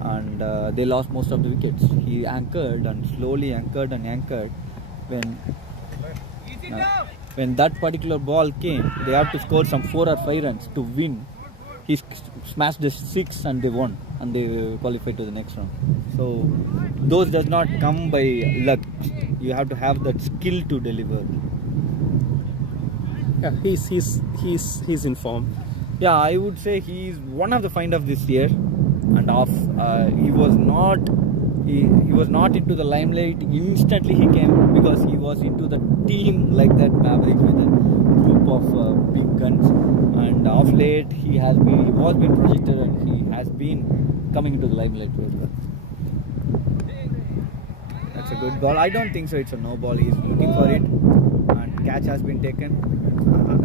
and they lost most of the wickets. He anchored and slowly anchored and anchored. When that particular ball came, they had to score some 4 or 5 runs to win. He smashed the 6 and they won, and they qualified to the next round. So those does not come by luck. You have to have that skill to deliver. Yeah, he's in form. Yeah, I would say he is one of the find of this year, and he was not into the limelight instantly he came, because he was into the team like that Mavericks with a group of big guns, and of late he was being projected and he has been coming into the limelight very well. That's a good ball. I don't think so. It's a no ball. He's looking for it, and catch has been taken.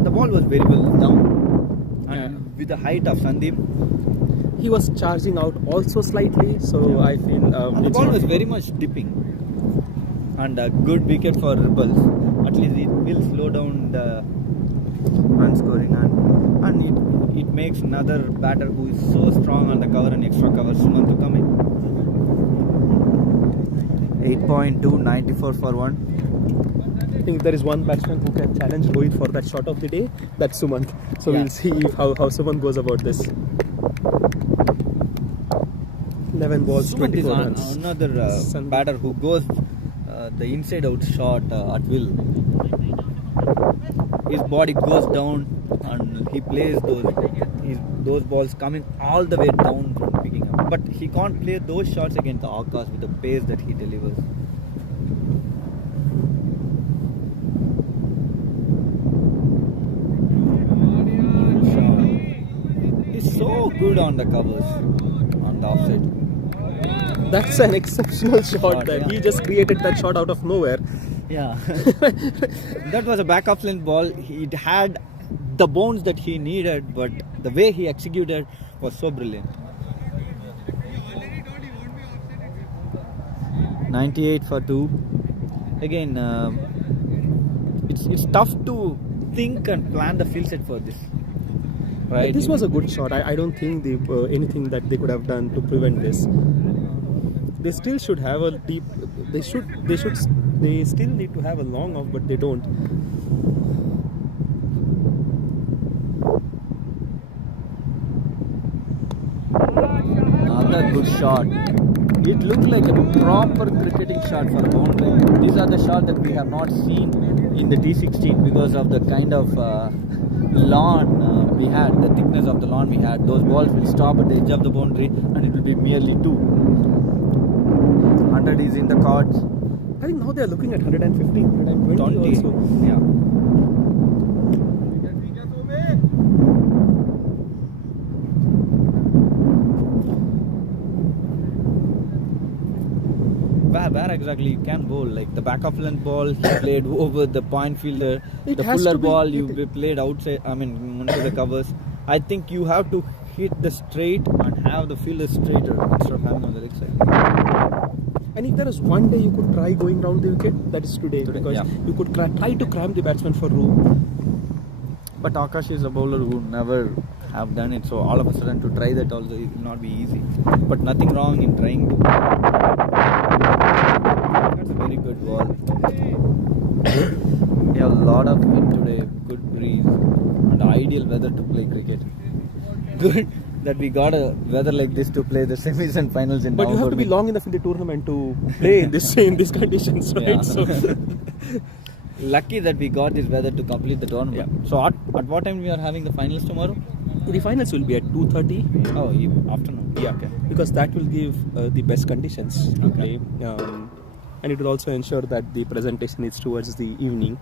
The ball was very well down, and with the height of Sandeep. He was charging out also slightly, so I feel The ball was very much dipping. and a good wicket for Rebelz. At least it will slow down the run scoring, and it makes another batter who is so strong on the cover and extra cover, Suman, to come in. 8.2, 94 for 1. I think there is one batsman who can challenge Rohit for that shot of the day. That's Sumant. So Yeah. we'll see how Sumant goes about this. 11 balls, Suman is 24 runs. another batter who goes the inside out shot at will. His body goes down and he plays those balls coming all the way down from picking up. But he can't play those shots against the Akash with the pace that he delivers. He's so good on the covers, on the offside. That's an exceptional shot that yeah. he just created that shot out of nowhere. Yeah, that was a back off length ball. It had the bounce that he needed, but the way he executed was so brilliant. 98 for 2. Again, it's tough to think and plan the field set for this. Right? This was a good shot. I don't think anything that they could have done to prevent this. They still should have a deep. They still need to have a long off, but they don't. Another good shot. It looked like a proper cricketing shot for a boundary. These are the shots that we have not seen in the T16 because of the kind of lawn we had, the thickness of the lawn we had. Those balls will stop at the edge of the boundary and it will be merely 2. 100 is in the cards. I think now they are looking at 115, 120 also. Yeah. Where exactly you can bowl? Like the back of length ball, he played over the point fielder. The fuller ball, you played outside. I mean, into the covers. I think you have to hit the straight and have the fielder straighter instead of having on the leg side. And if there is one day you could try going round the wicket, that is today because yeah. you could try to cram the batsman for room. But Akash is a bowler who never have done it, so all of a sudden to try that also it will not be easy. But nothing wrong in trying. That's a very good ball. We have a lot of wind today, good breeze, and ideal weather to play cricket. Good that we got a weather like this to play the semis and finals in But you have to be long enough in the tournament to play in these conditions, right? Yeah. So lucky that we got this weather to complete the tournament. Yeah. So at what time we are having the finals tomorrow? the finals will be at 2:30. Oh, afternoon. Yeah, okay. Because that will give the best conditions to Okay. play, and it will also ensure that the presentation is towards the evening.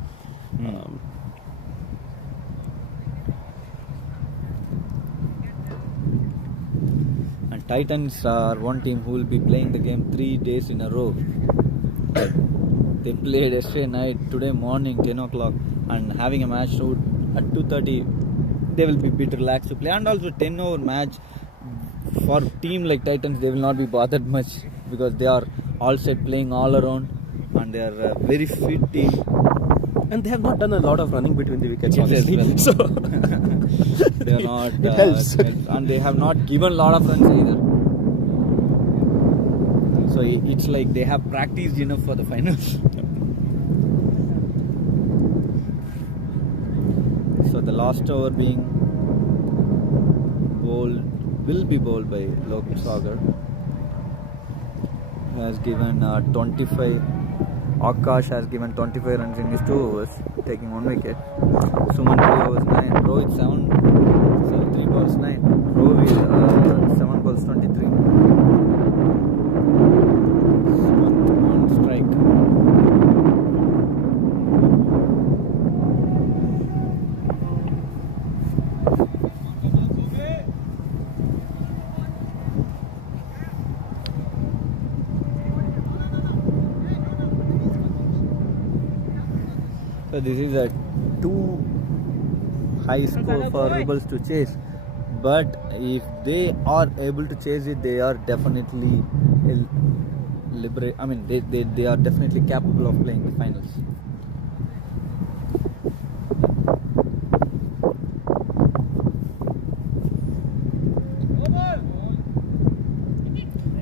And Titans are one team who will be playing the game 3 days in a row. They played yesterday night, today morning 10 o'clock, and having a match at 2:30. They will be a bit relaxed to play, and also 10-over match for a team like Titans. They will not be bothered much because they are all set playing all around, and they are a very fit team. And they have not done a lot of running between the wickets, Yes, honestly. well. So They are not. It helps. And they have not given a lot of runs either. So it's like they have practiced enough for the finals. So the last over being will be bowled by Lokesh Sagar. He has given 25. Akash has given 25 runs in his 2 overs, taking 1 wicket. Suman 3 overs 9. Rohit 3 balls 9. Rohit 7 balls 23. Suman on strike. So this is a too high score for Rebelz to chase, but if they are able to chase it, they are definitely I mean, they are definitely capable of playing the finals.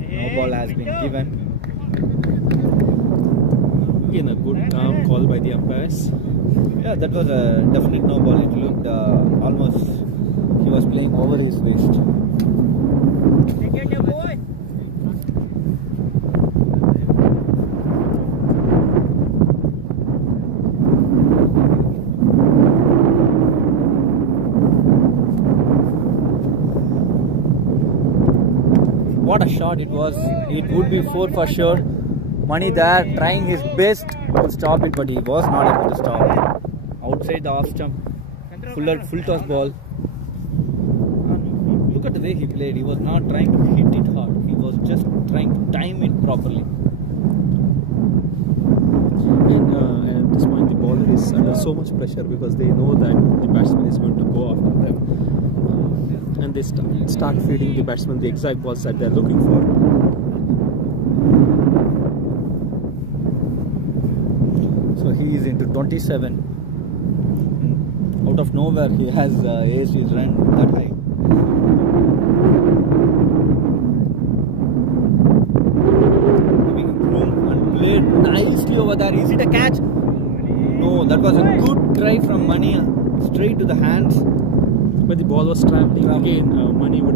No ball has been given. Again, a good calm call by the umpires. Yeah, that was a definite no ball. It looked almost he was playing over his waist. What a shot it was. It would be 4 for sure. Money there, trying his best to stop it, but he was not able to stop. Outside the off stump, full toss ball. Look at the way he played. He was not trying to hit it hard. He was just trying to time it properly. And at this point, the bowler is under so much pressure because they know that the batsman is going to go after them. And they start feeding the batsman the exact balls that they're looking for. So he is into 27. Out of nowhere, he has aced his run that high. Giving room and played nicely over there. Is it a catch? No, that was a good try from Mani, straight to the hands. But the ball was traveling again. Mani would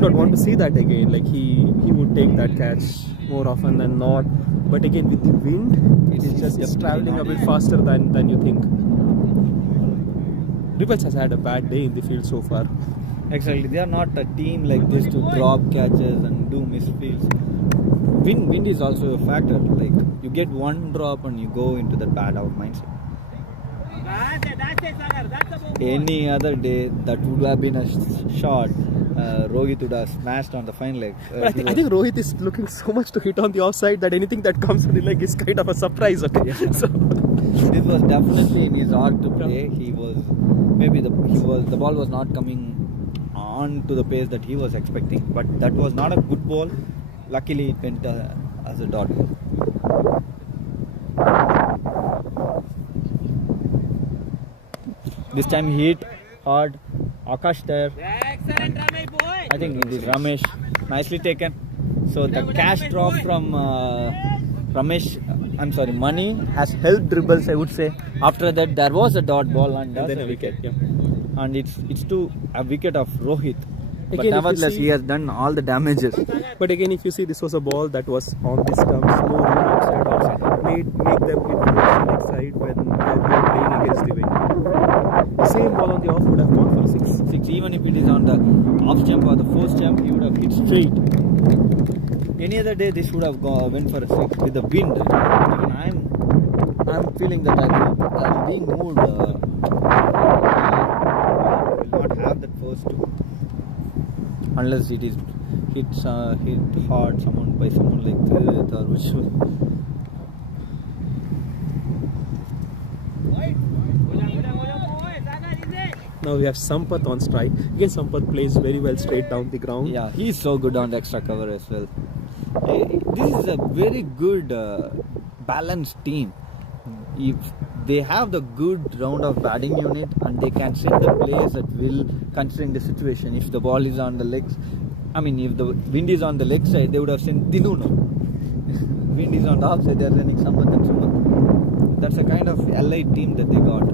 not want to see that again. Like he would take that catch more often than not. But again, with the wind, it's just traveling a bit faster than you think. Rebelz has had a bad day in the field so far. Exactly, they are not a team like this to drop catches and do misfields. Wind is also a factor. Like you get one drop and you go into that bad out mindset. Any other day that would have been a shot. Rohit would have smashed on the fine leg. But I think Rohit is looking so much to hit on the offside that anything that comes on the leg is kind of a surprise. Okay, yeah. So this was definitely in his arc to play. He was the ball was not coming on to the pace that he was expecting. But that was not a good ball. Luckily, it went as a dot. This time he hit hard. Akash there. I think it is Ramesh. Nicely taken. So the cash drop from Mani has helped Rebelz, I would say. After that, there was a dot ball and then a wicket. Yeah. And it's to a wicket of Rohit. But Again, nevertheless, he has done all the damages. But again, if you see, this was a ball that was on the stumps, no room outside. Make them hit the next side when they were playing against the wind. The same ball on the off would have gone for 6. Even if it is on the off jump or the force jump, he would have hit straight. Any other day, this would have went for a 6 with the wind. Even I'm feeling that I'm being moved. Will not have that first two. Unless it is hit hard by someone like Tirth or Vishnu. Now we have Sampath on strike. Again, Sampath plays very well straight down the ground. Yeah, he's so good on the extra cover as well. This is a very good balanced team. If they have the good round of batting unit and they can send the players at will considering the situation. If the ball is on the legs, if the wind is on the leg side, they would have sent Dinuno. Wind is on the off side, they are running Sampath and Suman. That's a kind of allied team that they got.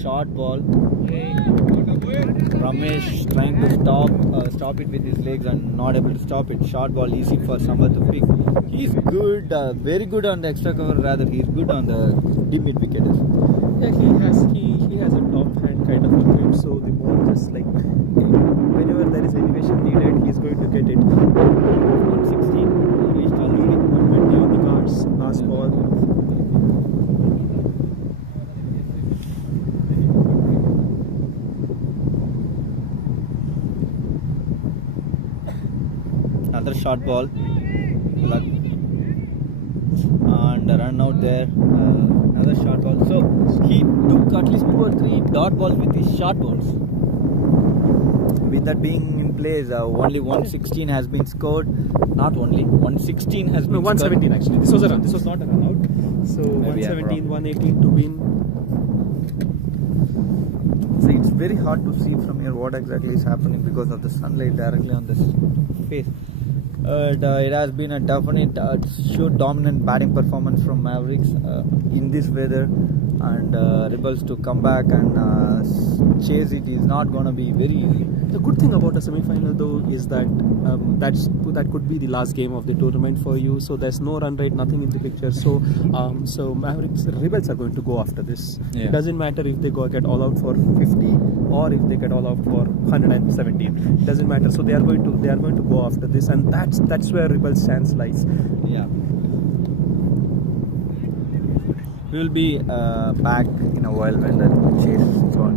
Short ball. Ramesh trying to stop it with his legs and not able to stop it. Short ball, easy for Sampath to pick. He's good, very good on the extra cover. Rather, he's good on the deep mid wicket. Yeah, he has a top hand kind of a grip. So the ball just like whenever there is elevation needed, he's going to get it. 116 reached already. 120 on the cards. Last ball. Another short ball and a run out there. Another short ball. So he took at least 2 or 3 dot balls with his short balls. With that being in place, only 116 has been scored. Not only 116 has been No, 117 scored. actually. This was a run. This was not a run out. So Maybe I'm 117, wrong. 118 to win. So it's very hard to see from here what exactly is happening because of the sunlight directly on this face. It has been a definite, sure dominant batting performance from Mavericks in this weather, and Rebelz to come back and chase it is not gonna be very. The good thing about a semi-final though is that that could be the last game of the tournament for you. So there's no run rate, nothing in the picture. So Mavericks, Rebelz are going to go after this. Yeah. It doesn't matter if they get all out for 50 or if they get all out for 117. It doesn't matter. So they are going to go after this, and that's where Rebelz' chance lies. Yeah. We will be back in a while when the chase is on.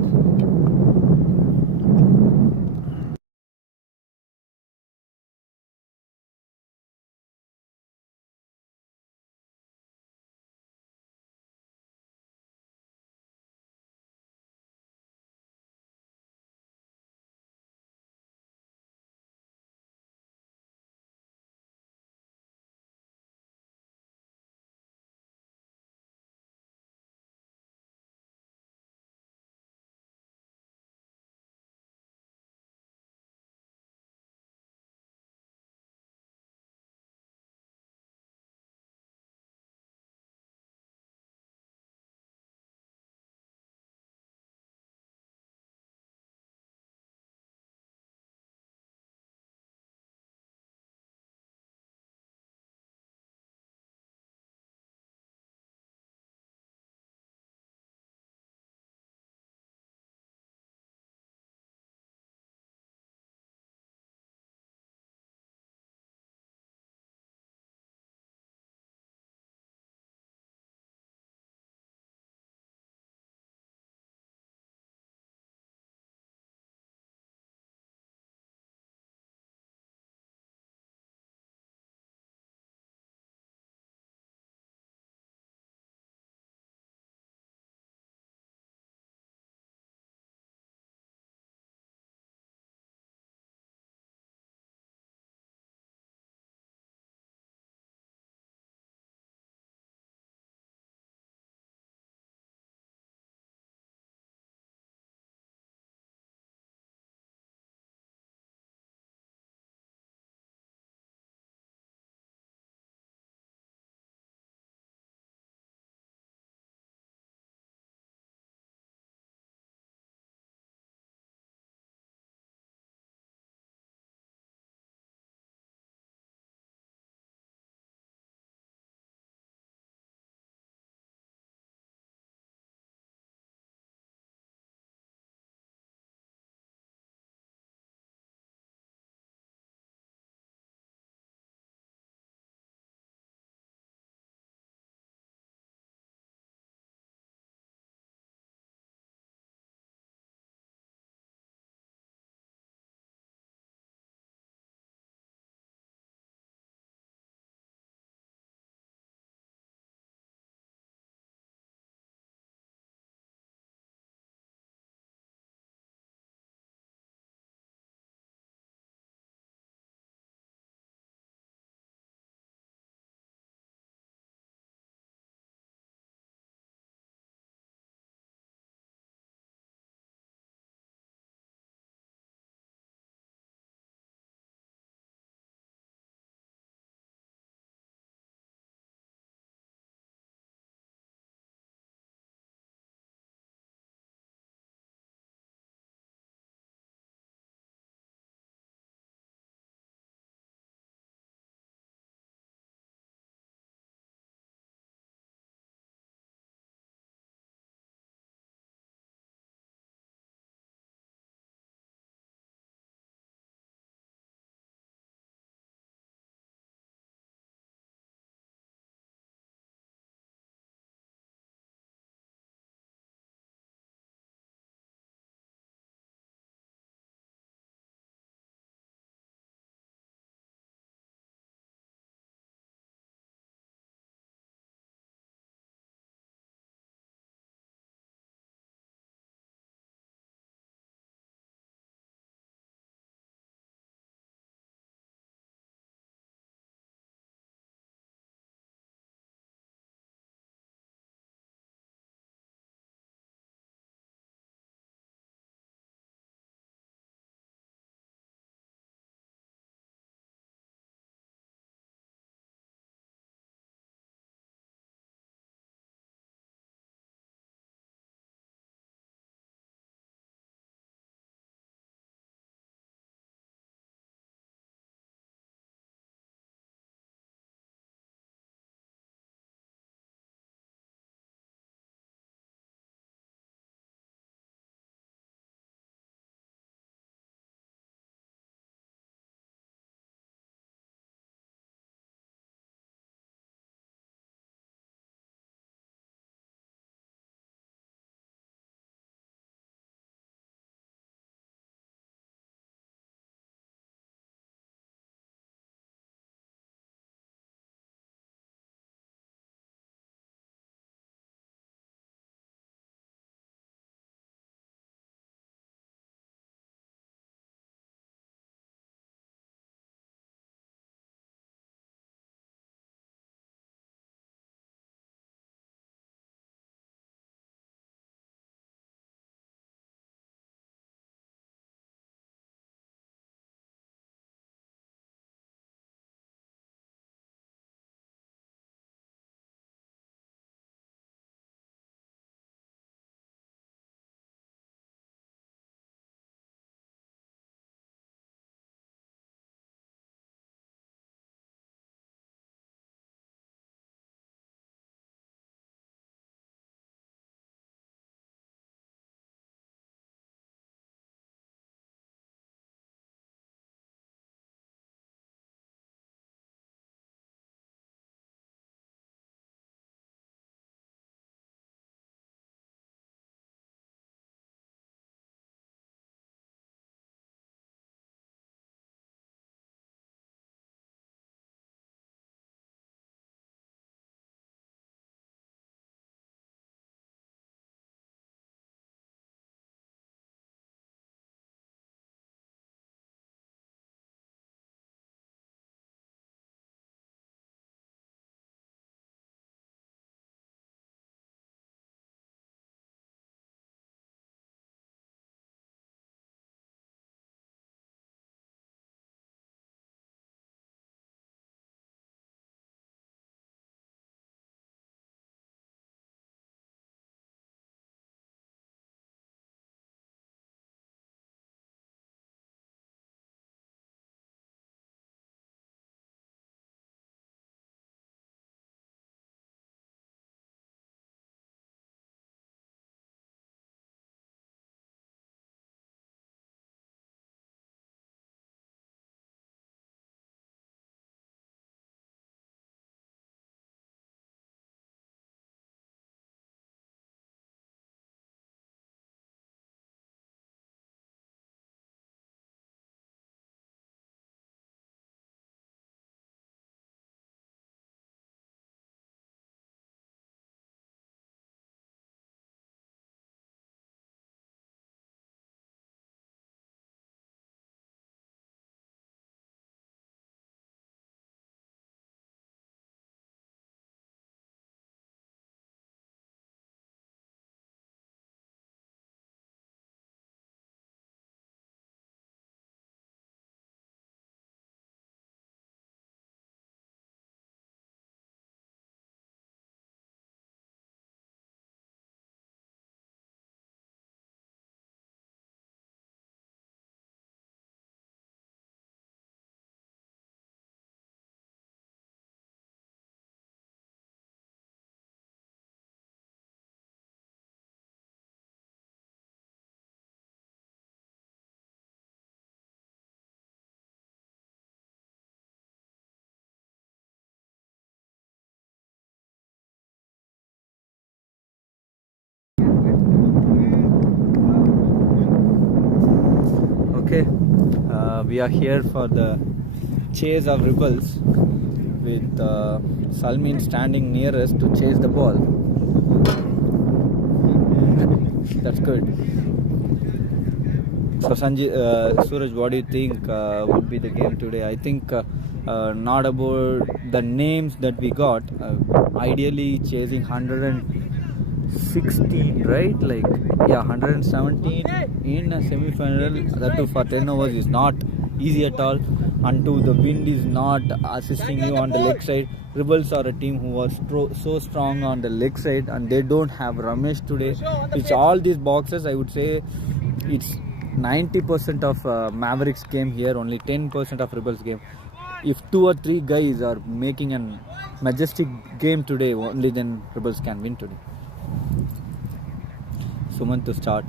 Okay, we are here for the chase of Rebelz with Salmin standing near us to chase the ball. That's good. So Suraj, what do you think would be the game today? I think not about the names that we got. Ideally chasing 116, right? Like, yeah, 117 in a semi-final. That too for 10 overs is not easy at all. And two, the wind is not assisting you on the leg side. Rebelz are a team who was so strong on the leg side, and they don't have Ramesh today. It's all these boxes. I would say it's 90% of Mavericks game here, only 10% of Rebelz game. If 2 or 3 guys are making a majestic game today, only then Rebelz can win today. Suman to start.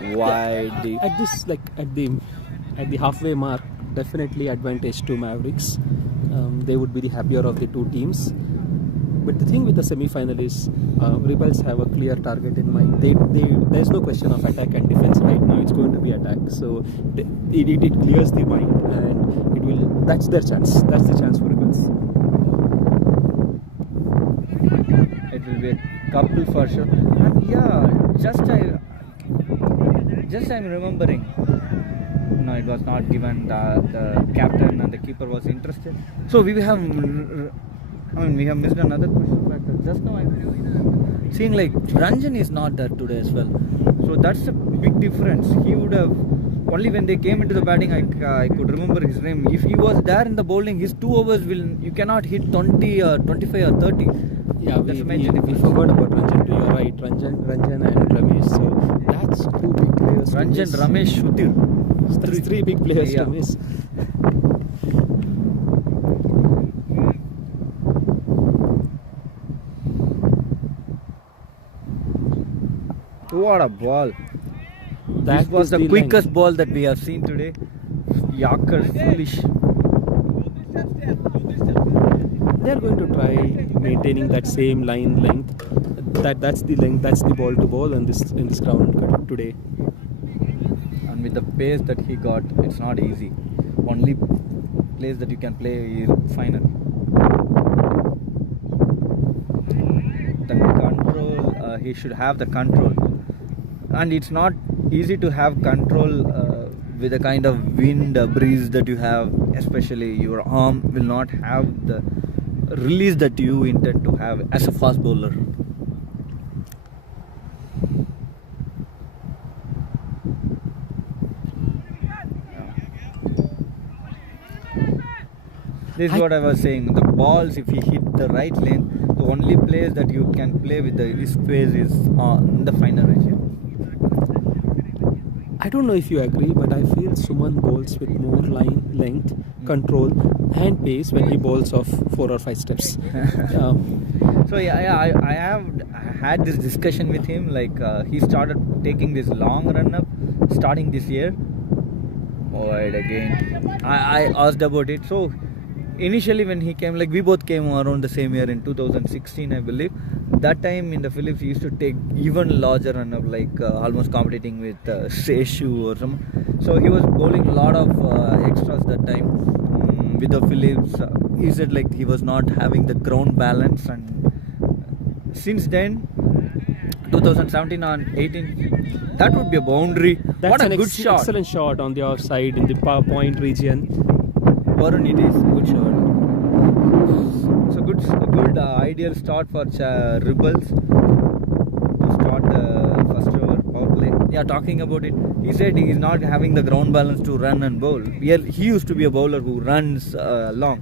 Why at this, like at the halfway mark, definitely advantage to Mavericks. They would be the happier of the two teams. But the thing with the semi-final is Rebelz have a clear target in mind. There's no question of attack and defense right now. It's going to be attack. So it clears the mind, and it will. That's their chance. That's the chance for Rebelz. It will be a couple for sure. And yeah, just I'm remembering. No, it was not given. The captain and the keeper was interested. So we have. We have missed another question factor. Just now I'm seeing like Ranjan is not there today as well. So that's a big difference. He would have only when they came into the batting. I could remember his name. If he was there in the bowling, his 2 overs you cannot hit 20 or 25 or 30. Yeah, we forgot about Ranjan too. You're right. Ranjan and Ramesh. So that's 2 big players. Ranjan, Ramesh, Shutir. That's 3 big players to miss. What a ball! This was the quickest ball that we have seen today. Yorker, foolish. They are going to try maintaining that same line length. That's the length. That's the ball to ball in this ground today. And with the pace that he got, it's not easy. Only place that you can play is final. The control, he should have the control. And it's not easy to have control with the kind of wind breeze that you have. Especially your arm will not have the release that you intend to have as a fast bowler. This is what I was saying. The balls, if you hit the right lane, the only place that you can play with this phase is in the final ratio. I don't know if you agree, but I feel Suman bowls with more line length, control, and pace when he bowls off 4 or 5 steps. So I have had this discussion with him. Like he started taking this long run up starting this year. Wide again. I asked about it. So initially when he came, like we both came around the same year in 2016, I believe. That time in the Philips, he used to take even larger run up, like almost competing with Seshu or some. So he was bowling a lot of extras that time with the Philips. He said like he was not having the ground balance, and since then 2017 and 18, that would be a boundary. That's what a good shot! Excellent shot on the offside in the power point region. Varun, it is good shot. So good ideal start for Rebelz to start the first over power play. Yeah, talking about it, he said he is not having the ground balance to run and bowl. He used to be a bowler who runs long,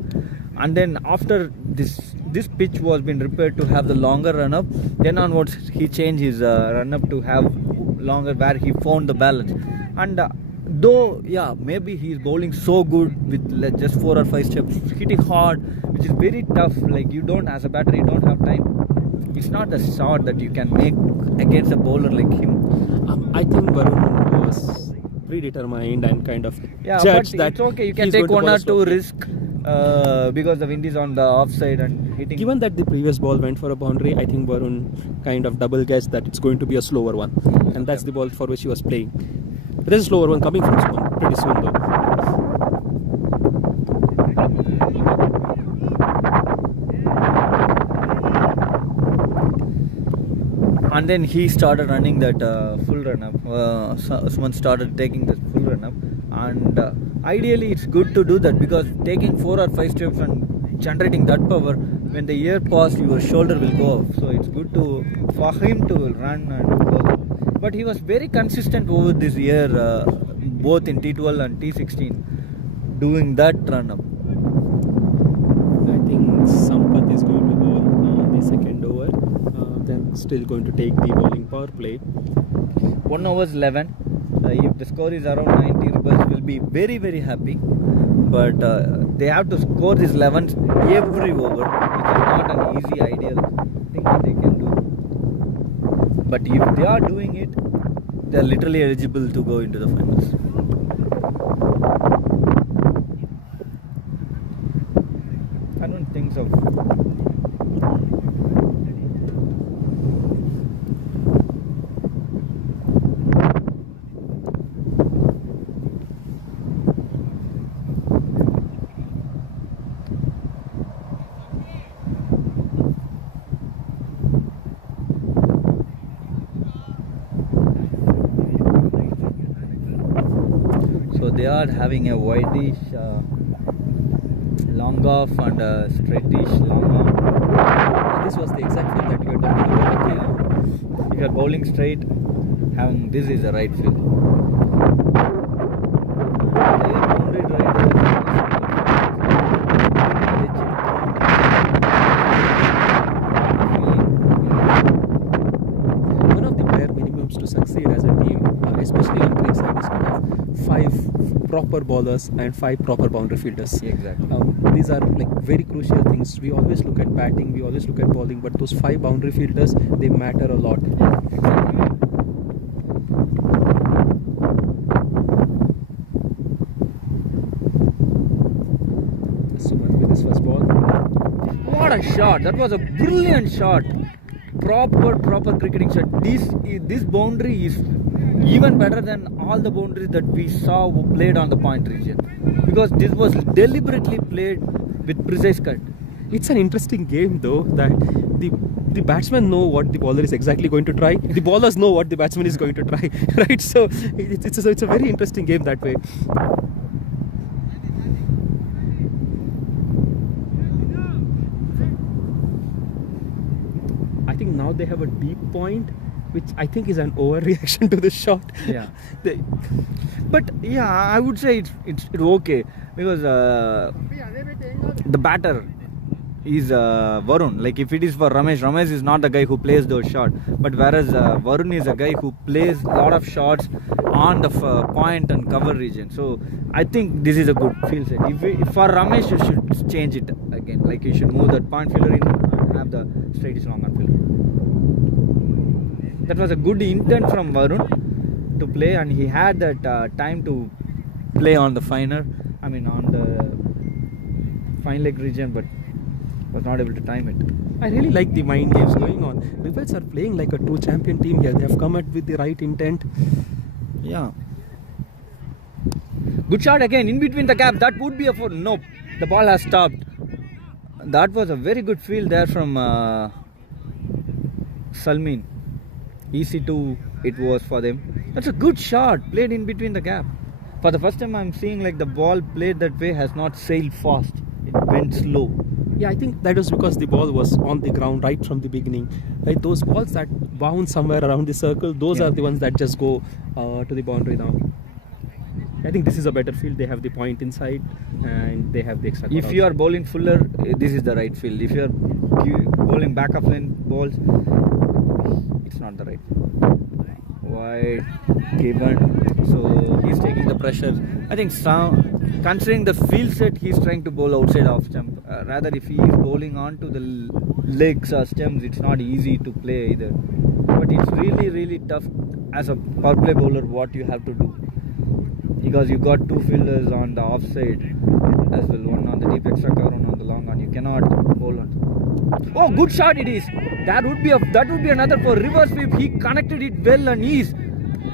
and then after this pitch was been repaired to have the longer run up. Then onwards he changed his run up to have longer, where he found the balance. And though maybe he is bowling so good with just 4 or 5 steps, hitting hard, which is very tough. Like you don't, as a batter, you don't have time. It's not the shot that you can make against a bowler like him. I think Varun was predetermined and kind of judged that it's okay. You can take 1 or 2 risk because the wind is on the offside and hitting. Given that the previous ball went for a boundary, I think Varun kind of double guessed that it's going to be a slower one, and that's the ball for which he was playing. There's a slower one coming from someone pretty soon though. And then he started running that full run up. Someone started taking that full run up, and ideally it's good to do that, because taking 4 or 5 steps and generating that power, when the air pass, your shoulder will go off. So it's good for him to run and go. But he was very consistent over this year, both in T12 and T16, doing that run up. I think Sampath is going to bowl the second over. Then still going to take the bowling power play. 1 over 11. If the score is around 90, Rebelz will be very, very happy. But they have to score this 11 every over, which is not an easy, ideal thing that they can do. But if they are doing it, they are literally eligible to go into the finals. I don't think so. So they are having a wideish long off and a straightish long on. This was the exact field that we were talking about. If you are bowling straight, having this is the right field. One of the bare minimums to succeed as a team, especially on crease side, is to have 5 proper bowlers and 5 proper boundary fielders. Exactly. These are like very crucial things. We always look at batting, we always look at bowling, but those 5 boundary fielders, they matter a lot. Suman with his first ball. What a shot! That was a brilliant shot. Proper cricketing shot. This boundary is even better than all the boundaries that we saw played on the point region, because this was deliberately played with precise cut. It's an interesting game though, that the batsmen know what the bowler is exactly going to try, the bowlers know what the batsman is going to try, right? So it's a very interesting game that way. I think now they have a deep point, which I think is an overreaction to the shot. Yeah. But yeah, I would say it's okay, because the batter is Varun. Like if it is for Ramesh is not the guy who plays those shots. But whereas Varun is a guy who plays a lot of shots on the point and cover region. So I think this is a good field set. If for Ramesh, you should change it again. Like you should move that point fielder in and have the straightish long on fielder. That was a good intent from Varun to play, and he had that time to play on the finer. I mean on the fine leg region, but was not able to time it. I really like the mind games going on. Rebelz are playing like a true champion team here. They have come up with the right intent. Yeah. Good shot again in between the gap. That would be a 4. Nope. The ball has stopped. That was a very good field there from Salmin. EC2 it was for them. That's a good shot played in between the gap. For the first time I'm seeing like the ball played that way has not sailed fast. It went slow. Yeah, I think that was because the ball was on the ground right from the beginning. Right, those balls that bounce somewhere around the circle, those are the ones that just go to the boundary now. I think this is a better field. They have the point inside and they have the extra. If you are bowling fuller, this is the right field. If you are bowling back of lane balls, it's not the right field. Wide given, so he's taking the pressure. I think considering the field set, he's trying to bowl outside off stump. Rather, if he is bowling onto the legs or stems, it's not easy to play either. But it's really tough as a power play bowler what you have to do, because you got 2 fielders on the offside as well, one on the deep extra cover, one on the long on. You cannot bowl on. Oh, good shot it is. That would be another for reverse sweep. He connected it well and he's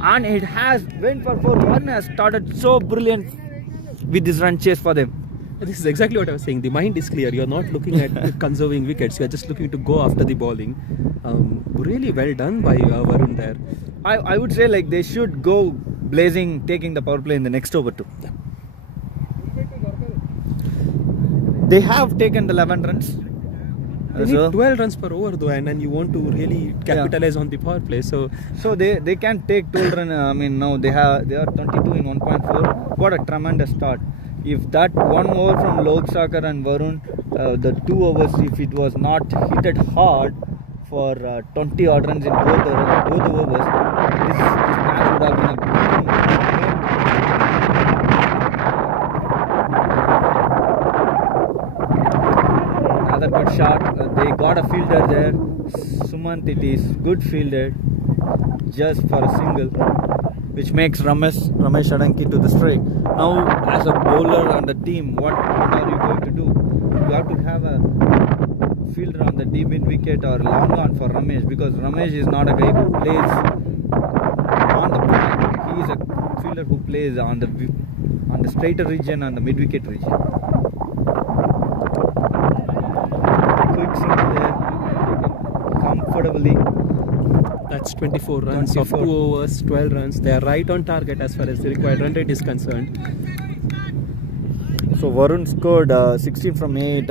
and it has went for 4. One has started so brilliant with this run chase for them. This is exactly what I was saying. The mind is clear. You're not looking at conserving wickets. You're just looking to go after the bowling. Really well done by Varun there. I would say like they should go blazing, taking the power play in the next over too. They have taken the 11 runs. They need 12 runs per over though, and you want to really capitalize on the power play. So they can take 12 runs. I mean, now they are 22 in 1.4. What a tremendous start! If that 1 over from NWACricket and Varun, the 2 overs, if it was not hit hard for 20 odd runs in both the overs, this match would have been a good game. Another good shot. They got a fielder there. Sumant, it is good fielded, just for a single, which makes Ramesh Adanki to the strike. Now, as a bowler on the team, what are you going to do? You have to have a fielder on the deep in wicket or long on for Ramesh, because Ramesh is not a guy who plays on the point. He is a fielder who plays on the straighter region and the mid wicket region. Quick single there, comfortably. That's 24 runs of 2 overs, 12 runs. They are right on target as far as the required run rate is concerned. So Varun scored 16 from 8.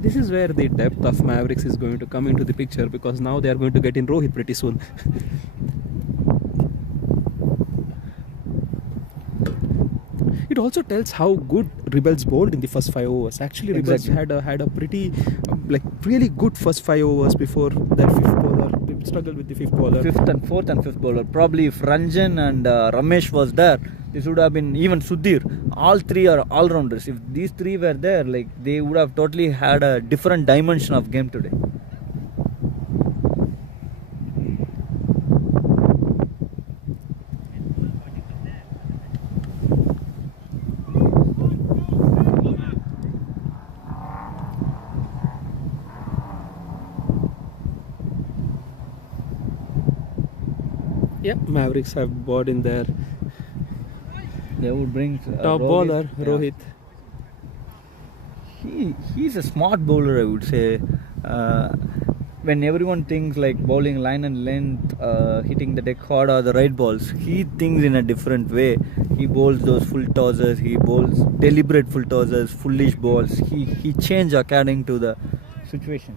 This is where the depth of Mavericks is going to come into the picture, because now they are going to get in Rohit pretty soon. It also tells how good Rebelz bowled in the first 5 overs. Actually, Rebelz had a pretty really good first 5 overs before their 5th bowler. They struggled with the 5th bowler. 4th and 5th bowler. Probably if Ranjan and Ramesh was there, this would have been even Sudhir. All 3 are all-rounders. If these 3 were there, like, they would have totally had a different dimension of game today. Yeah, Mavericks have bought in there. They would bring Top bowler Rohit. He's a smart bowler, I would say. When everyone thinks like bowling line and length, hitting the deck hard or the right balls, he thinks in a different way. He bowls those full tossers, he bowls deliberate full tossers, foolish balls. He changes according to the situation.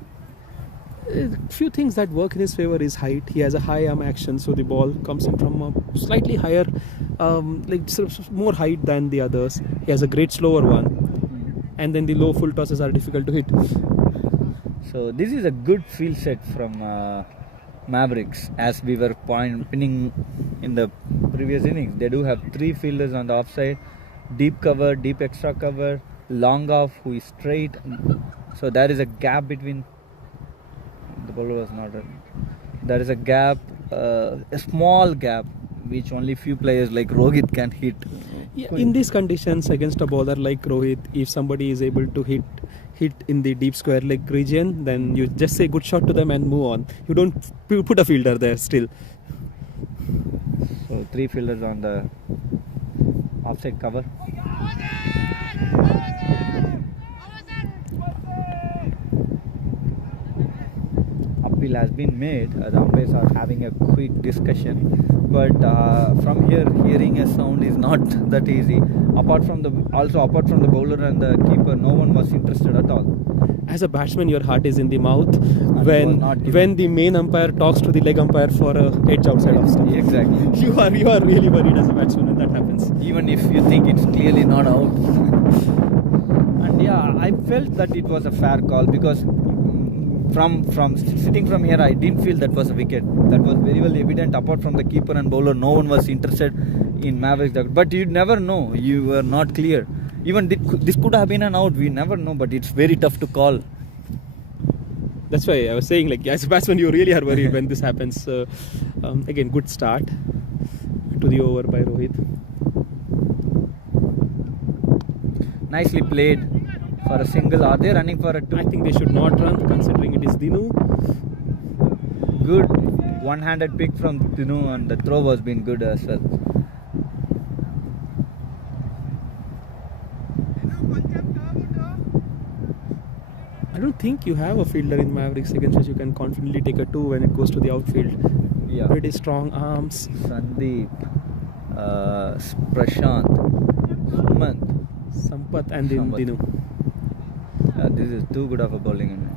A few things that work in his favor is height. He has a high arm action, so the ball comes in from a slightly higher, more height than the others. He has a great slower one, and then the low full tosses are difficult to hit. So this is a good field set from Mavericks, as we were pinning in the previous innings. They do have 3 fielders on the offside, deep cover, deep extra cover, long off who is straight. So there is a gap between. The bowler was not ready. There is a gap, a small gap, which only few players like Rohit can hit. Yeah, in these conditions, against a bowler like Rohit, if somebody is able to hit in the deep square leg region, then you just say good shot to them and move on. You don't put a fielder there still. So 3 fielders on the offside cover. Appeal has been made. The umpires are having a quick discussion, but from here, hearing a sound is not that easy. Apart from the bowler and the keeper, no one was interested at all. As a batsman, your heart is in the mouth when the main umpire talks to the leg umpire for a edge outside off stump. Exactly. You are really worried as a batsman when that happens. Even if you think it's clearly not out. And yeah, I felt that it was a fair call, because from sitting from here, I didn't feel that was a wicket. That was very well evident. Apart from the keeper and bowler, no one was interested in Mavericks. But you never know. You were not clear. Even this could have been an out. We never know. But it's very tough to call. That's why I was saying, like, as a batsman, you really are worried when this happens. Again, good start to the over by Rohit. Nicely played. For a single, are they running for a 2? I think they should not run, considering it is Dinu. Good one-handed pick from Dinu, and the throw was been good as well. I don't think you have a fielder in Mavericks against which you can confidently take a 2 when it goes to the outfield. Yeah. Pretty strong arms. Sandeep, Prashant, Sumant, Sampath and then Sampath. Dinu. This is too good of a bowling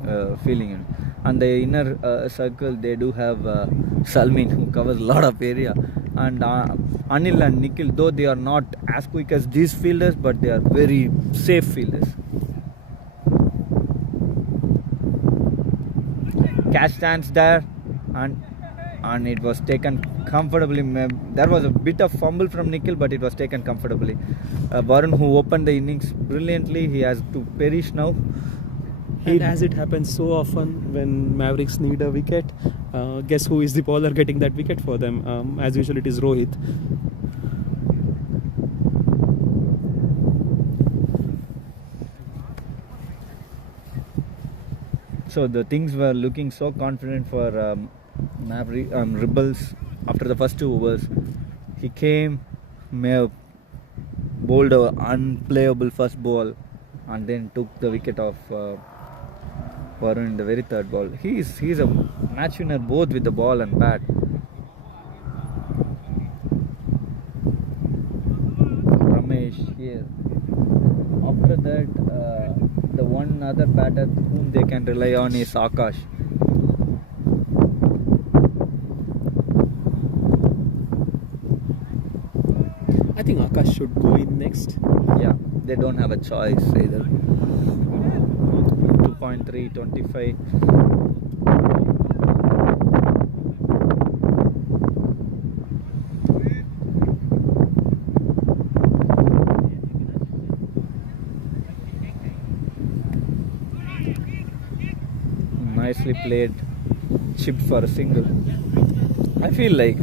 feeling. And the inner circle, they do have Salmin, who covers a lot of area, and Anil and Nikhil, though they are not as quick as these fielders, but they are very safe fielders. Catch stands there, and it was taken comfortably. There was a bit of fumble from Nikhil, but it was taken comfortably. Varun, who opened the innings brilliantly, he has to perish now. And as it happens so often when Mavericks need a wicket, guess who is the bowler getting that wicket for them? As usual, it is Rohit. So the things were looking so confident for Rebelz after the first 2 overs. He came, may have bowled an unplayable first ball, and then took the wicket of Varun in the very third ball. He's a match winner both with the ball and bat. Ramesh here. After that, the one other batter whom they can rely on is Akash. I think Akash should go in next. Yeah, they don't have a choice either. 2.3, 25. Nicely played, chipped for a single. I feel like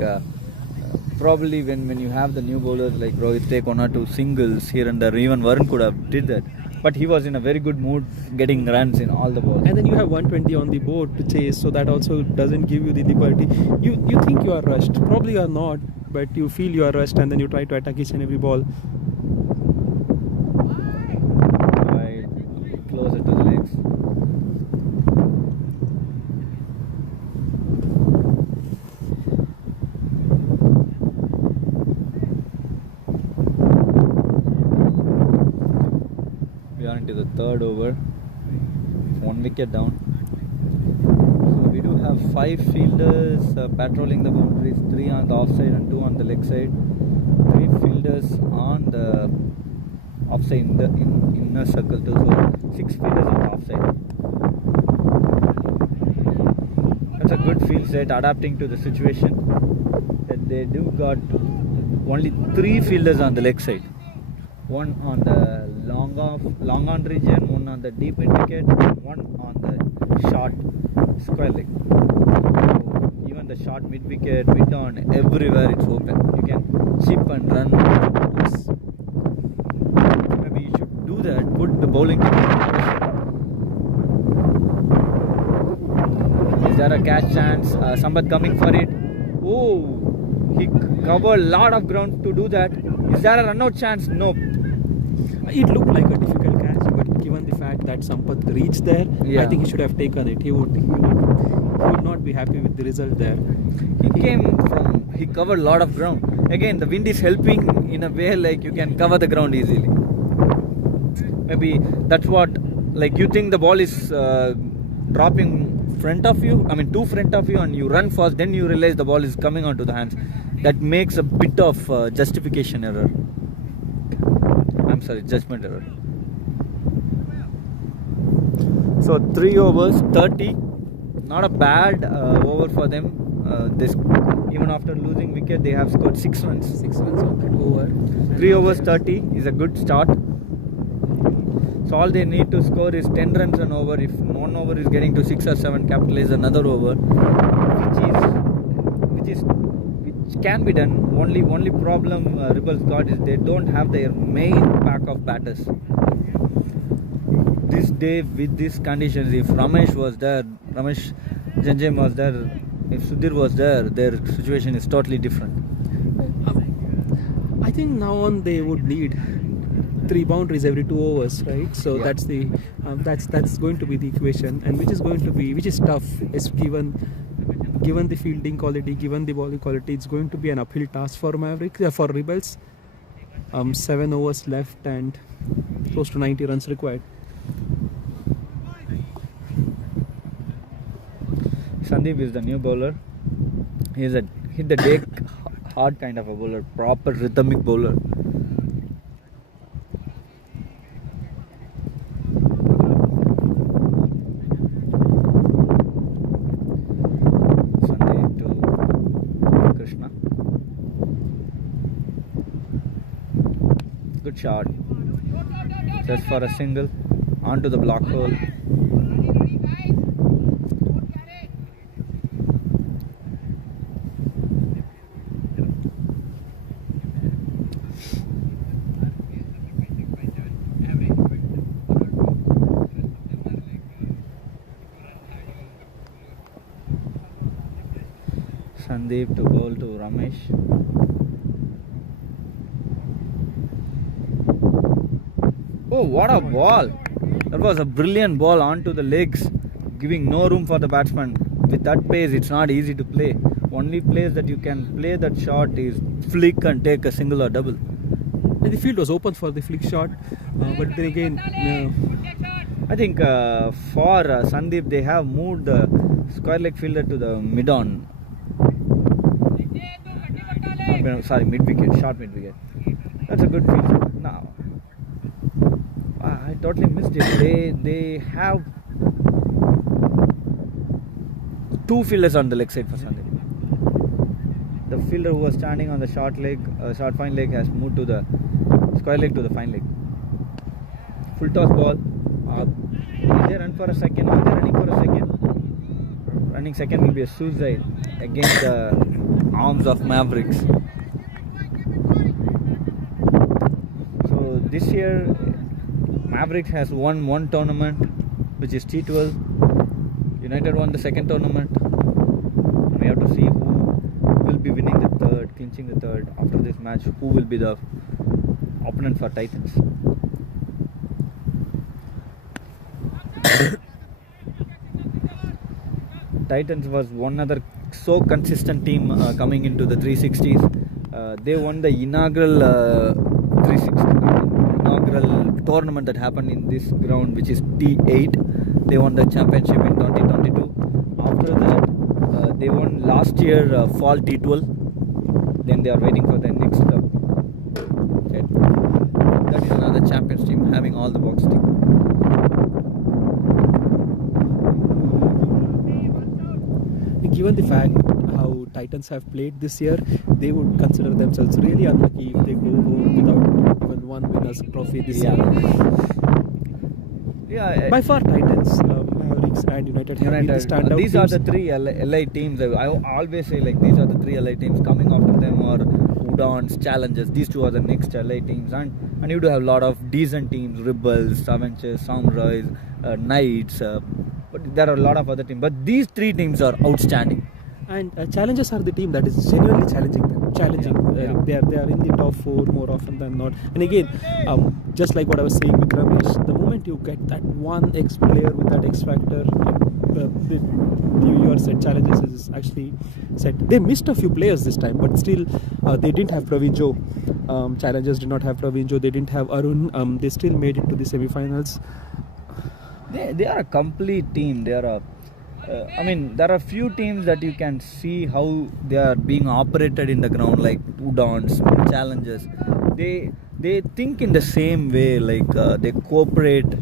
probably when you have the new bowlers like Rohit take 1 or 2 singles here and there, even Varun could have did that. But he was in a very good mood, getting runs in all the balls. And then you have 120 on the board to chase, so that also doesn't give you the liberty. You think you are rushed, probably you are not, but you feel you are rushed, and then you try to attack each and every ball. Right, closer to the legs. We are into the third over. 1 wicket down. So we do have 5 fielders patrolling the boundaries, 3 on the offside and 2 on the leg side. 3 fielders on the offside in the inner circle too. So 6 fielders on the offside. That's a good field set, adapting to the situation. That they do got only 3 fielders on the leg side. 1 on the long on region, 1 on the deep mid wicket, 1 on the short square leg. So even the short mid wicket, mid on, everywhere it's open. You can chip and run. Maybe you should do that. Put the bowling team in pressure. Is there a catch chance? Sampath coming for it. Oh, he covered a lot of ground to do that. Is there a run out chance? Nope. It looked like a difficult catch, but given the fact that Sampath reached there, I think he should have taken it. He would not be happy with the result there. He covered a lot of ground. Again, the wind is helping in a way like you can cover the ground easily. Maybe that's what, like you think the ball is dropping front of you, too front of you, and you run fast, then you realize the ball is coming onto the hands. That makes a bit of justification error. Judgment error. So 3 overs, 30. Not a bad over for them. Even after losing wicket, they have scored 6 runs. 6 runs on that over. 3 overs, 30 is a good start. So all they need to score is 10 runs an over. If 1 over is getting to 6 or 7, capitalize another over, which can be done. Only problem Rebelz got is they don't have their main pack of batters. This day with these conditions, if Ramesh Janjem was there, If Sudhir was there, their situation is totally different. I think now on they would need 3 boundaries every 2 overs, right? So Yeah. that's the that's going to be the equation, and which is tough. Is given the fielding quality, given the bowling quality, it's going to be an uphill task for Mavericks, for Rebelz. 7 overs left and close to 90 runs required. Sandeep is the new bowler. He is a hit the deck hard kind of a bowler, proper rhythmic bowler. Sandeep to Krishna. Good shot. Just for a single onto the block hole. Sandeep to bowl to Ramesh. Oh, what a ball! That was a brilliant ball onto the legs, giving no room for the batsman. With that pace, it's not easy to play. Only place that you can play that shot is flick and take a single or double. And the field was open for the flick shot, but then again, I think for Sandeep, they have moved the square leg fielder to the mid-on. Sorry, mid-wicket, short mid-wicket. That's a good field. Now, I totally missed it. They have 2 fielders on the leg side for Sandeep. The fielder who was standing on the short fine leg has moved to the square leg to the fine leg. Full toss ball. Will they run for a second? Are they running for a second? Running second will be a suicide against the arms of Mavericks. So this year Mavericks has won 1 tournament, which is T12. United won the 2nd tournament. We have to see who will be winning the 3rd, clinching the 3rd. After this match, who will be the opponent for Titans. Titans was one other so consistent team coming into the 360s. They won the inaugural 360 inaugural tournament that happened in this ground, which is T8. They won the championship in 2022. After that, they won last year fall T12. Then they are waiting for the next cup. Okay. That is another champions team having all the box team. Given the fact how Titans have played this year, they would consider themselves really unlucky if they go home without even 1 winner's trophy this year. Yeah. By far, Titans, Mavericks, and United have been the standout These teams. are the 3 LA teams. I always say like these are the 3 LA teams. Coming after them are Udans, Challengers. These 2 are the next LA teams, and you do have a lot of decent teams: Rebelz, Avengers, Samurais, Knights. But there are a lot of other teams. But these 3 teams are outstanding. And Challengers are the team that is genuinely challenging them. They are in the top 4 more often than not. And again, just like what I was saying with Ramesh, the moment you get that one player with that X factor, your set. Challengers is actually set. They missed a few players this time, but still they didn't have Praveen Jo. Challengers did not have Praveen Jo. They didn't have Arun. They still made it to the semi-finals. They are a complete team. They are there are few teams that you can see how they are being operated in the ground, like Udans, Challengers. They think in the same way, like they cooperate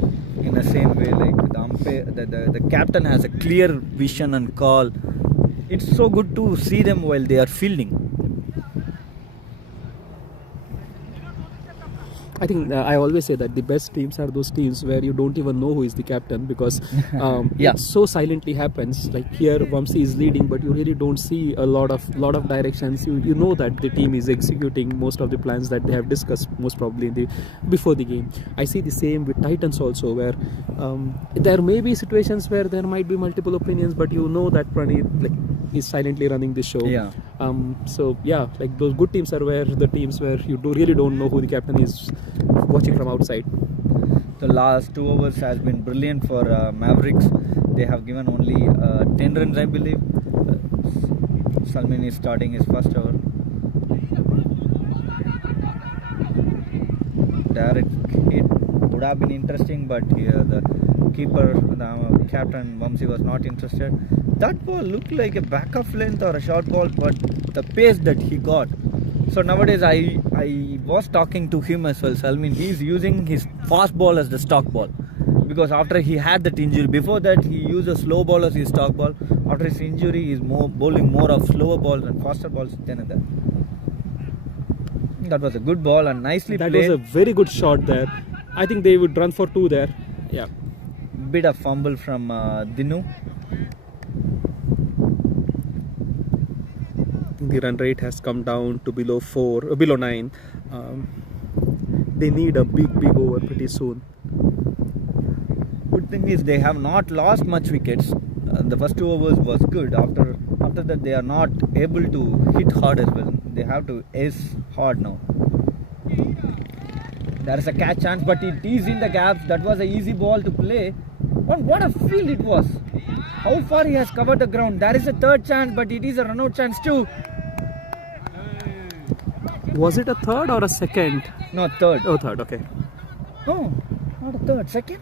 in the same way, like the umpire, the captain has a clear vision and call. It's so good to see them while they are fielding. I think I always say that the best teams are those teams where you don't even know who is the captain, because it so silently happens. Like here, Vamsi is leading, but you really don't see a lot of directions. You know that the team is executing most of the plans that they have discussed, most probably before the game. I see the same with Titans also, where there may be situations where there might be multiple opinions, but you know that Praneeth, like is silently running the show. Yeah. So yeah, like those good teams are where the teams where you really don't know who the captain is watching from outside. The last 2 overs has been brilliant for Mavericks. They have given only 10 runs, I believe. Salmin is starting his first over. Direct hit would have been interesting, but here the keeper, the captain Vamsi, was not interested. That ball looked like a back of length or a short ball, but the pace that he got. So nowadays I was talking to him as well, Salmin. He's using his fast ball as the stock ball, because after he had that injury, before that he used a slow ball as his stock ball. After his injury, he's bowling more of slower balls and faster balls than that. That was a good ball and nicely played. That was a very good shot there. I think they would run for 2 there. Yeah. Bit of fumble from Dinu. The run rate has come down to below 9. They need a big over pretty soon. Good thing is they have not lost much wickets. The first 2 overs was good. After that they are not able to hit hard as well. They have to ace hard now. There is a catch chance, but it is in the gaps. That was an easy ball to play. But what a field it was. How far he has covered the ground. There is a third chance, but it is a run out chance too. Was it a third or a second? No, third. Oh, third, okay. No, not a third. Second?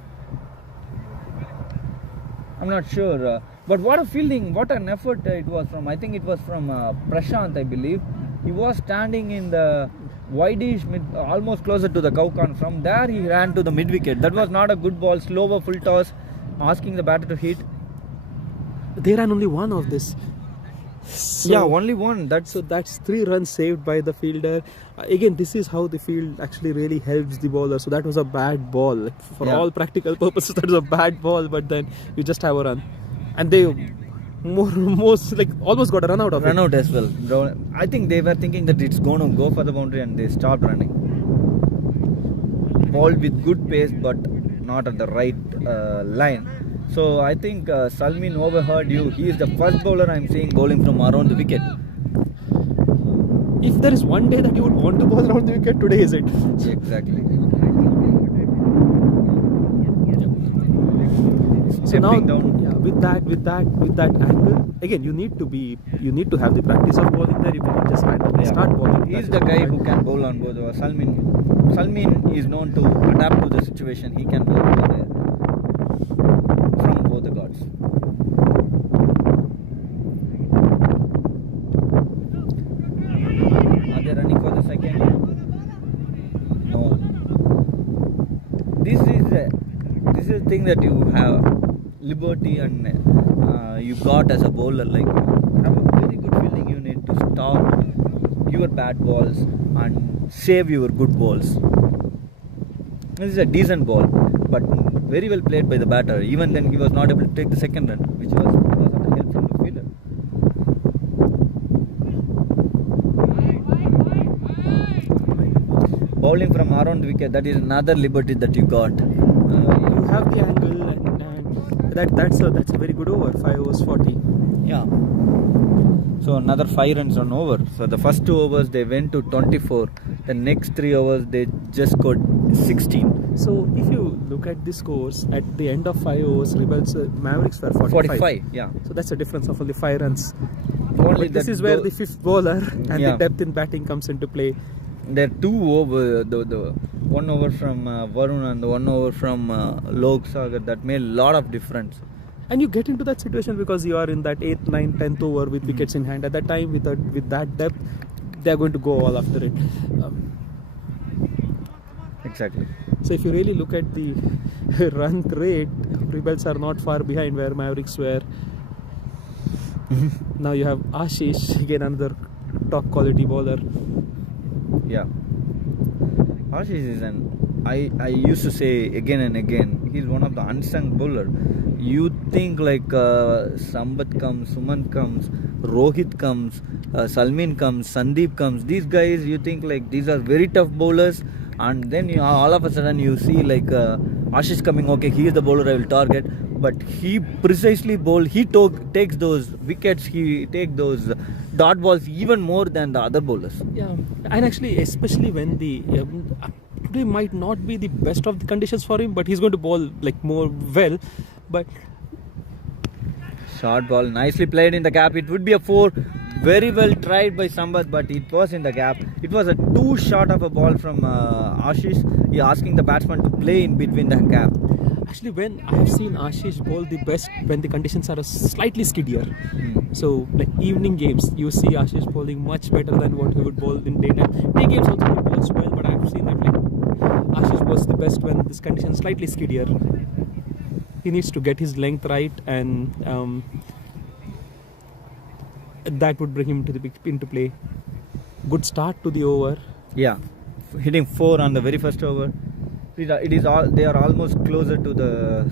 I'm not sure. But what a fielding, what an effort it was from. I think it was from Prashant, I believe. He was standing in the wideish mid, almost closer to the cow corner. From there he ran to the mid wicket. That was not a good ball. Slower full toss, asking the batter to hit. They ran only one of this. So, yeah, only one. That's 3 runs saved by the fielder. Again, this is how the field actually really helps the bowler. So that was a bad ball. For all practical purposes, that was a bad ball. But then you just have a run, and they almost got a run out of it. Run out as well. I think they were thinking that it's going to go for the boundary, and they stopped running. Ball with good pace, but not at the right line. So I think Salmin overheard you. He is the first bowler I'm seeing bowling from around the wicket. If there is one day that you would want to bowl around the wicket, today is it. Exactly. So now, with that angle, again you need to have the practice of bowling there. You cannot just randomly start bowling. He is the guy who can bowl on both. Salmin is known to adapt to the situation. He can bowl there from both the gods. Are they running for the second? No. This is the thing that you have liberty and you got as a bowler. Like, have a very good fielding unit to stop your bad balls and save your good balls. This is a decent ball, but very well played by the batter. Even then, he was not able to take the second run, which was because of the help from the fielder. Bowling from around the wicket, that is another liberty that you got. You have the angle, and that's a very good over. 5 overs 40. Yeah. So another 5 runs on over. So the first 2 overs they went to 24. The next 3 overs they just got 16. So if you look at the scores at the end of 5 overs, Rebelz Mavericks were 45. Yeah. So that's a difference of only 5 runs. Only this is where the 5th bowler and the depth in batting comes into play. There are 2 over, the 1 over from Varun and the 1 over from Lok Sagar, that made a lot of difference. And you get into that situation because you are in that 8th, 9th, 10th over with wickets in hand. At that time, with that depth, they are going to go all after it. Exactly. So if you really look at the run rate, Rebelz are not far behind where Mavericks were. Now you have Ashish, again another top quality bowler. Yeah. Ashish is I used to say again and again, he's one of the unsung bowler. You think like Sambat comes, Suman comes, Rohit comes, Salmin comes, Sandeep comes. These guys, you think like these are very tough bowlers, and then all of a sudden you see like Ashish coming, okay, he is the bowler I will target. But he precisely bowled, takes those wickets, he takes those dot balls even more than the other bowlers. Yeah, and actually, especially when today might not be the best of the conditions for him, but he's going to bowl like more well. But short ball, nicely played in the gap. It would be a 4. Very well tried by Sambath, but it was in the gap. It was a too short of a ball from Ashish. He asking the batsman to play in between the gap. Actually, when I have seen Ashish bowl the best when the conditions are slightly skiddier. So, like evening games, you see Ashish bowling much better than what he would bowl in daytime. Day games also he bowls well, but I have seen that like Ashish bowls the best when this condition is slightly skiddier. He needs to get his length right, and that would bring him into play. Good start to the over. Yeah, hitting 4 on the very first over. They are almost closer to the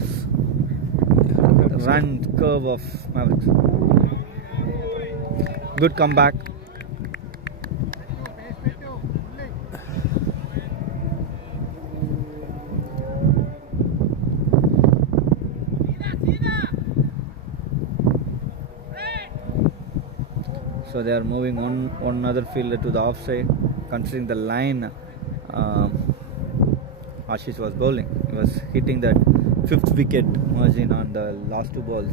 run curve of Mavericks. Good comeback. So they are moving one other fielder to the offside. Considering the line, Ashish was bowling. He was hitting that 5th wicket margin on the last 2 balls.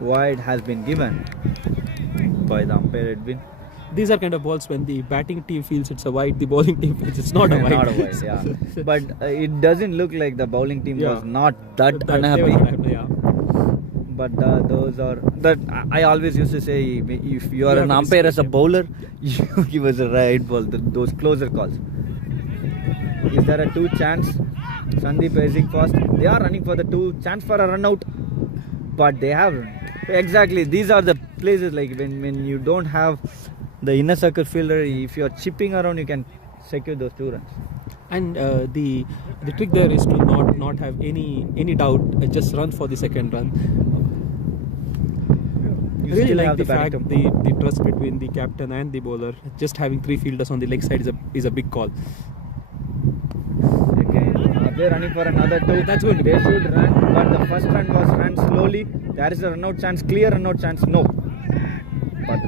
Wide has been given by the umpire Edwin. These are kind of balls when the batting team feels it's a wide, the bowling team feels it's not a wide. Not a wide, yeah. But it doesn't look like the bowling team was not that unhappy. Yeah. But those are that I always used to say, if you are an umpire as a bowler, you give us a right ball. Those closer calls. Is there a 2 chance? Sandeep racing fast. They are running for the 2 chance for a run out, but they have exactly. These are the places like when you don't have the inner circle fielder. If you are chipping around, you can secure those 2 runs. And the trick there is to not have any doubt. Just run for the second run. I really like the fact the trust between the captain and the bowler. Just having 3 fielders on the leg side is a big call. Again, they're running for another 2. That's good. They should run, but the first run was run slowly. There is a run out chance, clear run out chance. No. But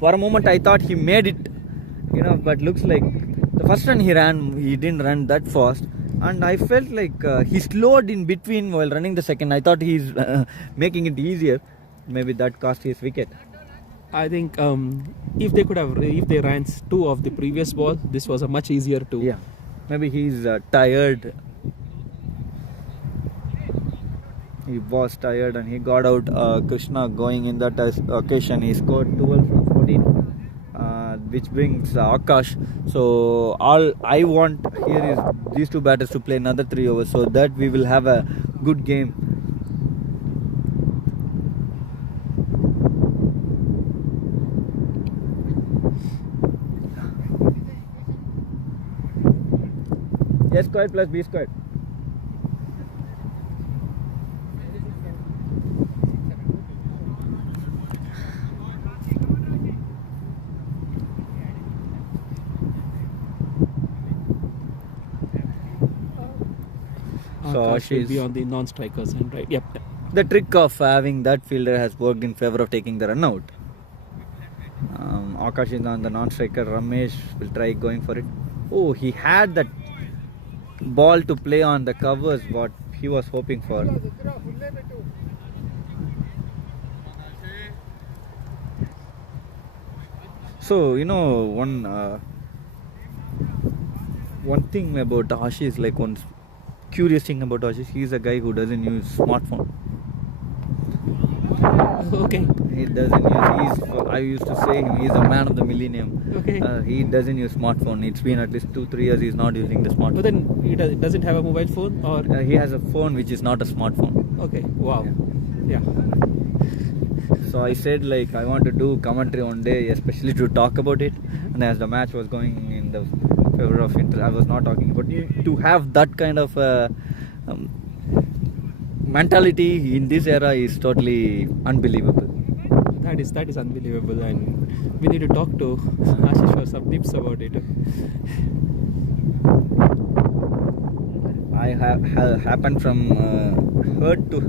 for a moment I thought he made it, but looks like the first run he didn't run that fast. And I felt like he slowed in between while running the second. I thought he's making it easier. Maybe that cost his wicket. I think if they ran 2 of the previous ball, this was a much easier 2. Yeah, maybe he's tired. He was tired and he got out. Krishna going in that occasion, he scored 12 from 14, which brings Akash. So all I want here is these 2 batters to play another 3 overs, so that we will have a good game. A squared plus B squared. So Akash will be on the non-strikers end, right? Yep. The trick of having that fielder has worked in favor of taking the run out. Akash is on the non-striker. Ramesh will try going for it. Oh, he had that ball to play on the covers, what he was hoping for. So one thing about Ashish is like one curious thing about Ashish, he's a guy who doesn't use smartphone. Okay. He doesn't use. I used to say he's a man of the millennium. Okay. He doesn't use smartphone. It's been at least 2-3 years he's not using the smartphone. But then he doesn't have a mobile phone, or he has a phone which is not a smartphone. Okay. Wow. Yeah. So I said like I want to do commentary one day, especially to talk about it. And as the match was going in the favor of Inter, I was not talking about it. To have that kind of mentality in this era is totally unbelievable. That is unbelievable, and we need to talk to Ashish for some tips about it. I have happened from heard to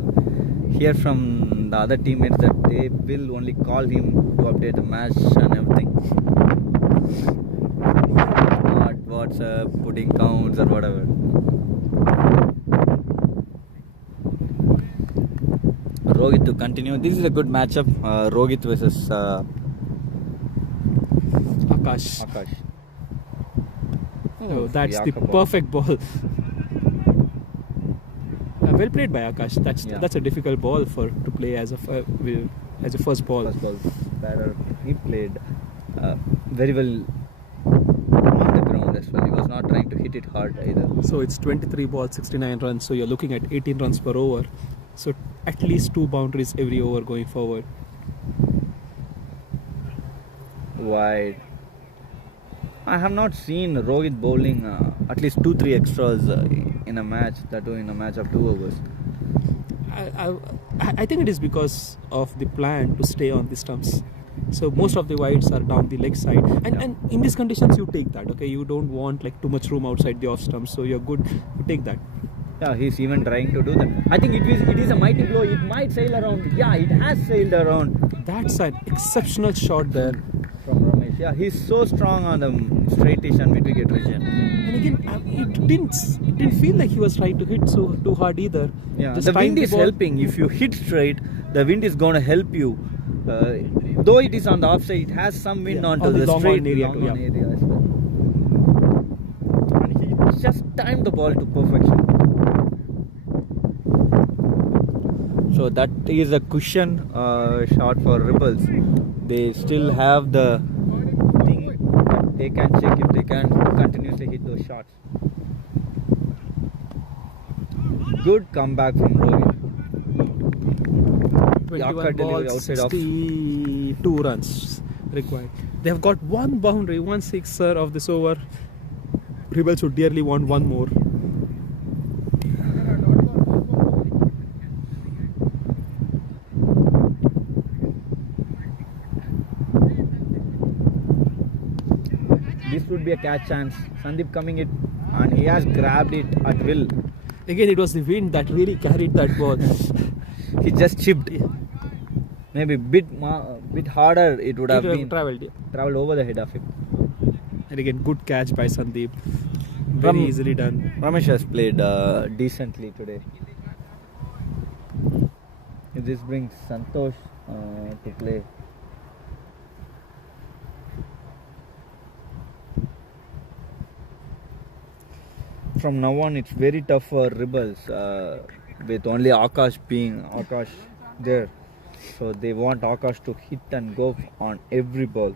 hear from the other teammates that they will only call him to update the match and everything. Not WhatsApp, putting counts or whatever. Rohit to continue. This is a good matchup. Rohit versus Akash. Oh, that's the Yaka perfect ball. Well played by Akash. That's a difficult ball to play as a first ball. First ball batter. He played very well on the ground as well. He was not trying to hit it hard either. So it's 23 balls, 69 runs. So you're looking at 18 runs per over. So at least 2 boundaries every over going forward. Wide. I have not seen Rohit bowling at least 2-3 extras in a match, that too in a match of 2 overs. I think it is because of the plan to stay on the stumps. So most of the wides are down the leg side, and in these conditions you take that. Okay, you don't want like too much room outside the off stumps, so you're good to take that. Yeah, he's even trying to do that. I think it is a mighty blow. It might sail around. Yeah, it has sailed around. That's an exceptional shot there from Ramesh. Yeah, he's so strong on the straightish and mid-wicket region. And again, it didn't feel like he was trying to hit so too hard either. Yeah, just the wind is helping. If you hit straight, the wind is going to help you. Though it is on the offside, it has some wind onto the straight area as well. And he just timed the ball to perfection. So that is a cushion shot for Rebelz. They still have the thing that they can check if they can continuously hit those shots. Good comeback from Rohit. 21 balls, 62 runs required. They have got 1 boundary, 1 sixer of this over. Rebelz would dearly want 1 more. This would be a catch chance. Sandeep coming it, and he has grabbed it at will. Again, it was the wind that really carried that ball. He just chipped. Maybe bit harder it would have been travelled over the head of him. And again, good catch by Sandeep. Very easily done. Ramesh has played decently today. This brings Santosh to play. From now on, it's very tough for Rebelz with only Akash there. So they want Akash to hit and go on every ball.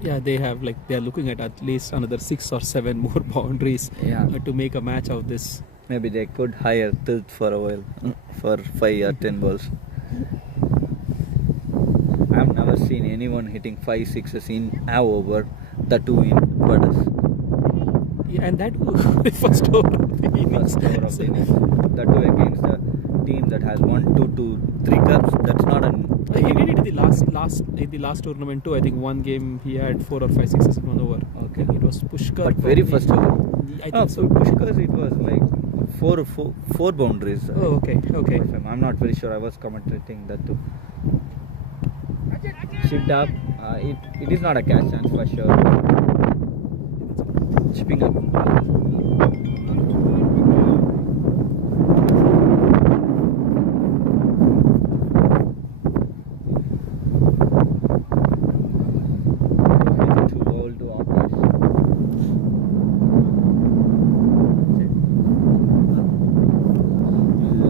Yeah, they are looking at least another 6 or 7 more boundaries to make a match of this. Maybe they could hire Tilt for a while for 5 or 10 balls. I've never seen anyone hitting 5 sixes in an over, the 2 in quarters. Yeah, and that was the first over of the innings. That too against the team that has 1, 2 to 3 cups. That's not an. He did it in the last tournament too. I think one game he had 4 or 5 sixes in 1 over. Okay. It was Pushkar. But very first over. I think so. Pushkar's it was like 4 boundaries. Oh, okay. I'm not very sure. I was commentating that too. Chipped up. It is not a catch chance for sure. Chipping up.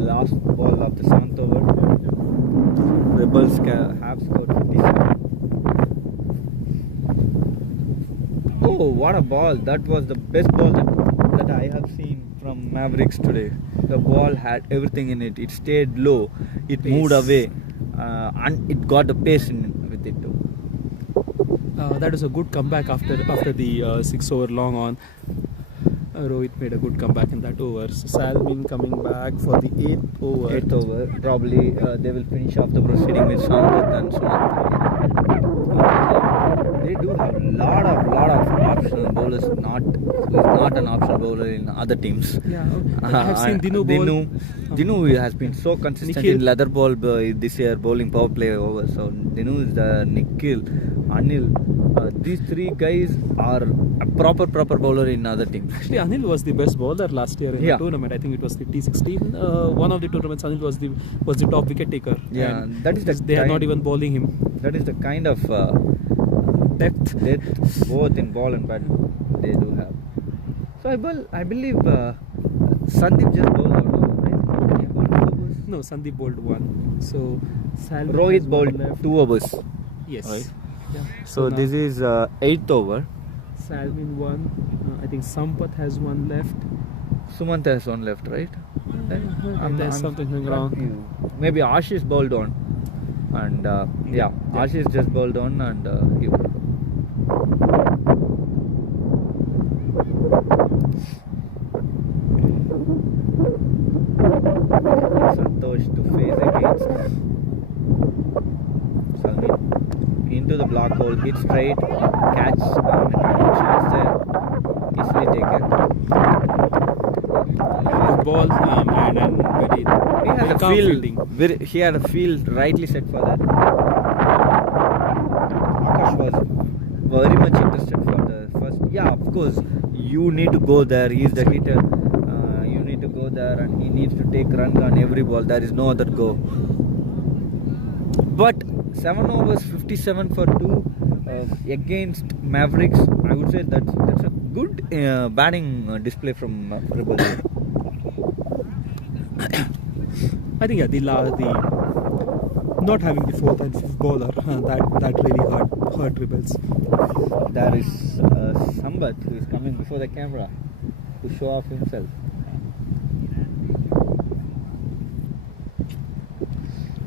Last ball of the 7th over. Rebelz have scored 57. Oh, what a ball! That was the best ball that I have seen from Mavericks today. The ball had everything in it. It stayed low. It moved away, and it got the pace with it too. That was a good comeback after the 6 over long on. Rohit made a good comeback in that over. So Salmin coming back for the 8th over. 8th over. Probably they will finish off the proceeding with Sampath and Sumant. They do have lot of optional bowlers. Not an optional bowler in other teams. Yeah, I have seen Dinu bowl. Dinu has been so consistent Nikhil. in leather ball this year, bowling power play over. So Dinu is the Nikhil, Anil. These three guys are a proper bowler in other teams. Actually, Anil was the best bowler last year in the tournament. I think it was the T16. One of the tournaments, Anil was the top wicket taker. Yeah, and that is they are not even bowling him. That is the kind of depth both in ball and bat they do have. So I believe Sandeep just bowled out, right? No, Sandeep bowled 1. So Salmin Rohit bowled 2 overs. Yes. Right. Yeah. So this is 8th over. Salmin 1. I think Sampath has 1 left. Sumant has 1 left, right? There's something going wrong. Maybe Ashish bowled on. And Ashish just bowled on and he Santosh to face against Salmin. Into the black hole, hit straight, catch, chance there, easily taken. Good ball and very calm fielding. He had a field rightly set for that. Akash was very much interested for the first. Yeah, of course, you need to go there. He is the hitter. You need to go there, and he needs to take runs on every ball. There is no other go. But 7 overs, 57 for 2 against Mavericks. I would say that's a good batting display from Rebelz. I think the not having the 4th and 5th bowler that really hurt Rebelz. There is Sampath who is coming before the camera to show off himself.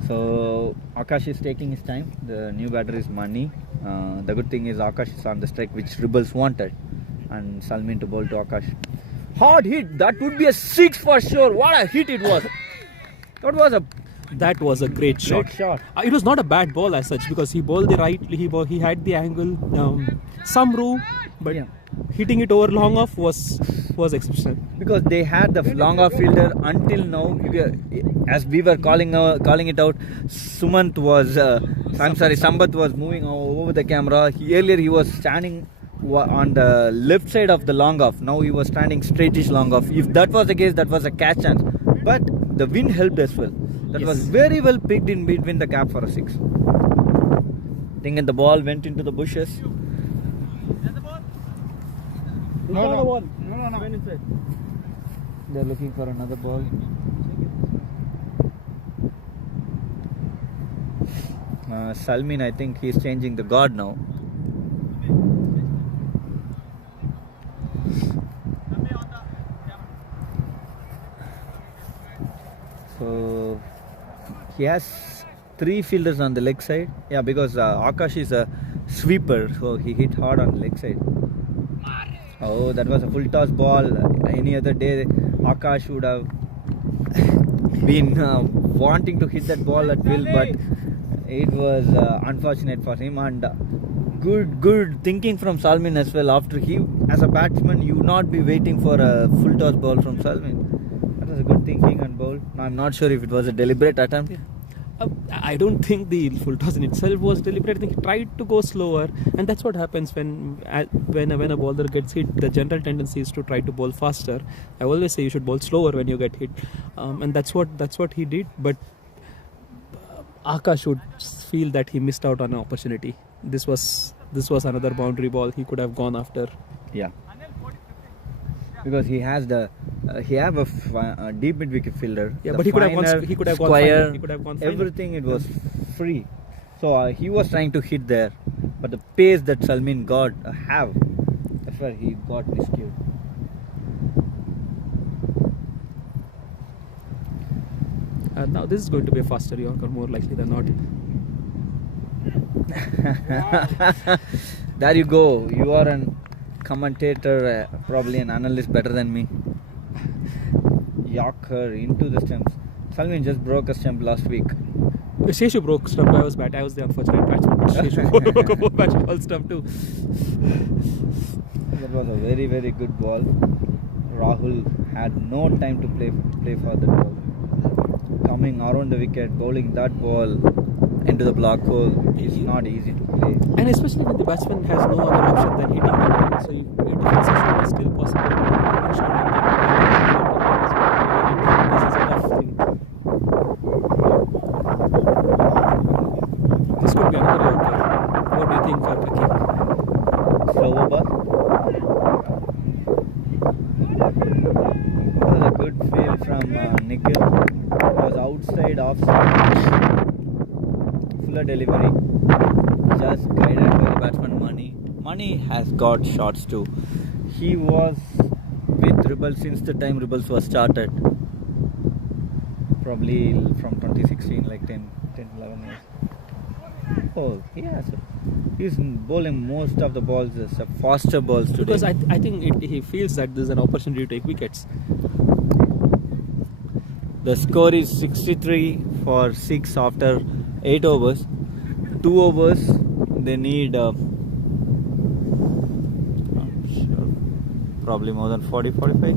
So Akash is taking his time. The new batter is Mani. The good thing is Akash is on the strike, which Rebelz wanted, and Salmin to bowl to Akash. Hard hit. That would be a 6 for sure. What a hit it was! That was a great shot. It was not a bad ball as such because he bowled the right. He had the angle, some room, but hitting it over long off was exceptional. Because they had the long off fielder until now. As we were calling it out, Sampath was moving over the camera. Earlier he was standing on the left side of the long off. Now he was standing straightish long off. If that was the case, that was a catch chance. But the wind helped as well. That was very well picked in between the gap for a 6. Thinking the ball went into the bushes. No. They're looking for another ball. Salmin, I think he's changing the guard now. So he has 3 fielders on the leg side. Yeah, because Akash is a sweeper, so he hit hard on the leg side. Oh, that was a full toss ball. Any other day, Akash would have been wanting to hit that ball at will, but it was unfortunate for him. And good thinking from Salmin as well. After as a batsman, you would not be waiting for a full toss ball from Salmin. That was a good thinking and bowl. I'm not sure if it was a deliberate attempt. I don't think the full toss in itself was deliberate. I think he tried to go slower, and that's what happens when a bowler gets hit. The general tendency is to try to bowl faster. I always say you should bowl slower when you get hit, and that's what he did. But Akash should feel that he missed out on an opportunity. This was another boundary ball he could have gone after. Yeah. Because he has a deep mid wicket fielder. Yeah, but he could have gone square, he could have gone everything. It was free. So he was trying to hit there, but the pace that Salmin got that's where he got miscued. Now this is going to be a faster Yorker, more likely than not. There you go. You are an commentator, probably an analyst better than me. Yorker into the stumps. Salmin just broke a stump last week. Sheshu broke stump. I was the unfortunate batsman, but Sheshu broke a batsman stump too. That was a very, very good ball. Rahul had no time to play for the ball. Coming around the wicket, bowling that ball into the black hole is not easy to play. And especially when the batsman has no other option than hitting the ball. So if defense is still possible, this is a tough thing. This could be another Yorker. What do you think, Kaki? Slow over. That was a good field from Nikhil. It was outside, offside. Fuller delivery. Just guided by the batsman Mani. Mani has got shots too. He was with Rebelz since the time Rebelz was started. Probably from 2016, like 10, 11 years. Oh, yes. He's bowling most of the balls, faster balls today. Because I think he feels that there's an opportunity to take wickets. The score is 63 for 6 after 8 overs. 2 overs, they need probably more than 40-45.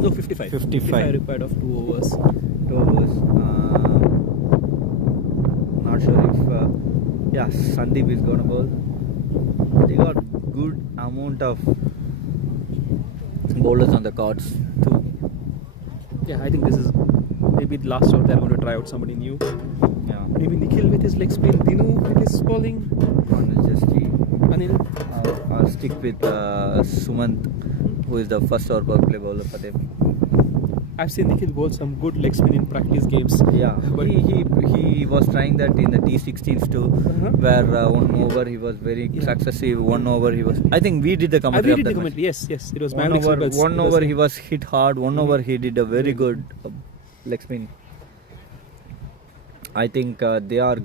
No, 55. 55 required of 2 overs. 2 overs. Not sure if Sandeep is gonna bowl. They got good amount of bowlers on the cards too. Yeah, I think this is maybe the last shot. They're going to try out somebody new. Yeah. Maybe Nikhil with his leg spin, Dinu with his bowling. Anil. I'll stick with Sumant, who is the first over power play bowler for them. I've seen Nikhil bowl some good leg spin in practice games. Yeah, but he was trying that in the T16s too, where one over he was very successive. 1 over he was. I think we did the commentary. We did the commentary. Yes. It was one Mavericks. over. 1 over he was hit hard. 1 over he did a very good leg spin. I think they are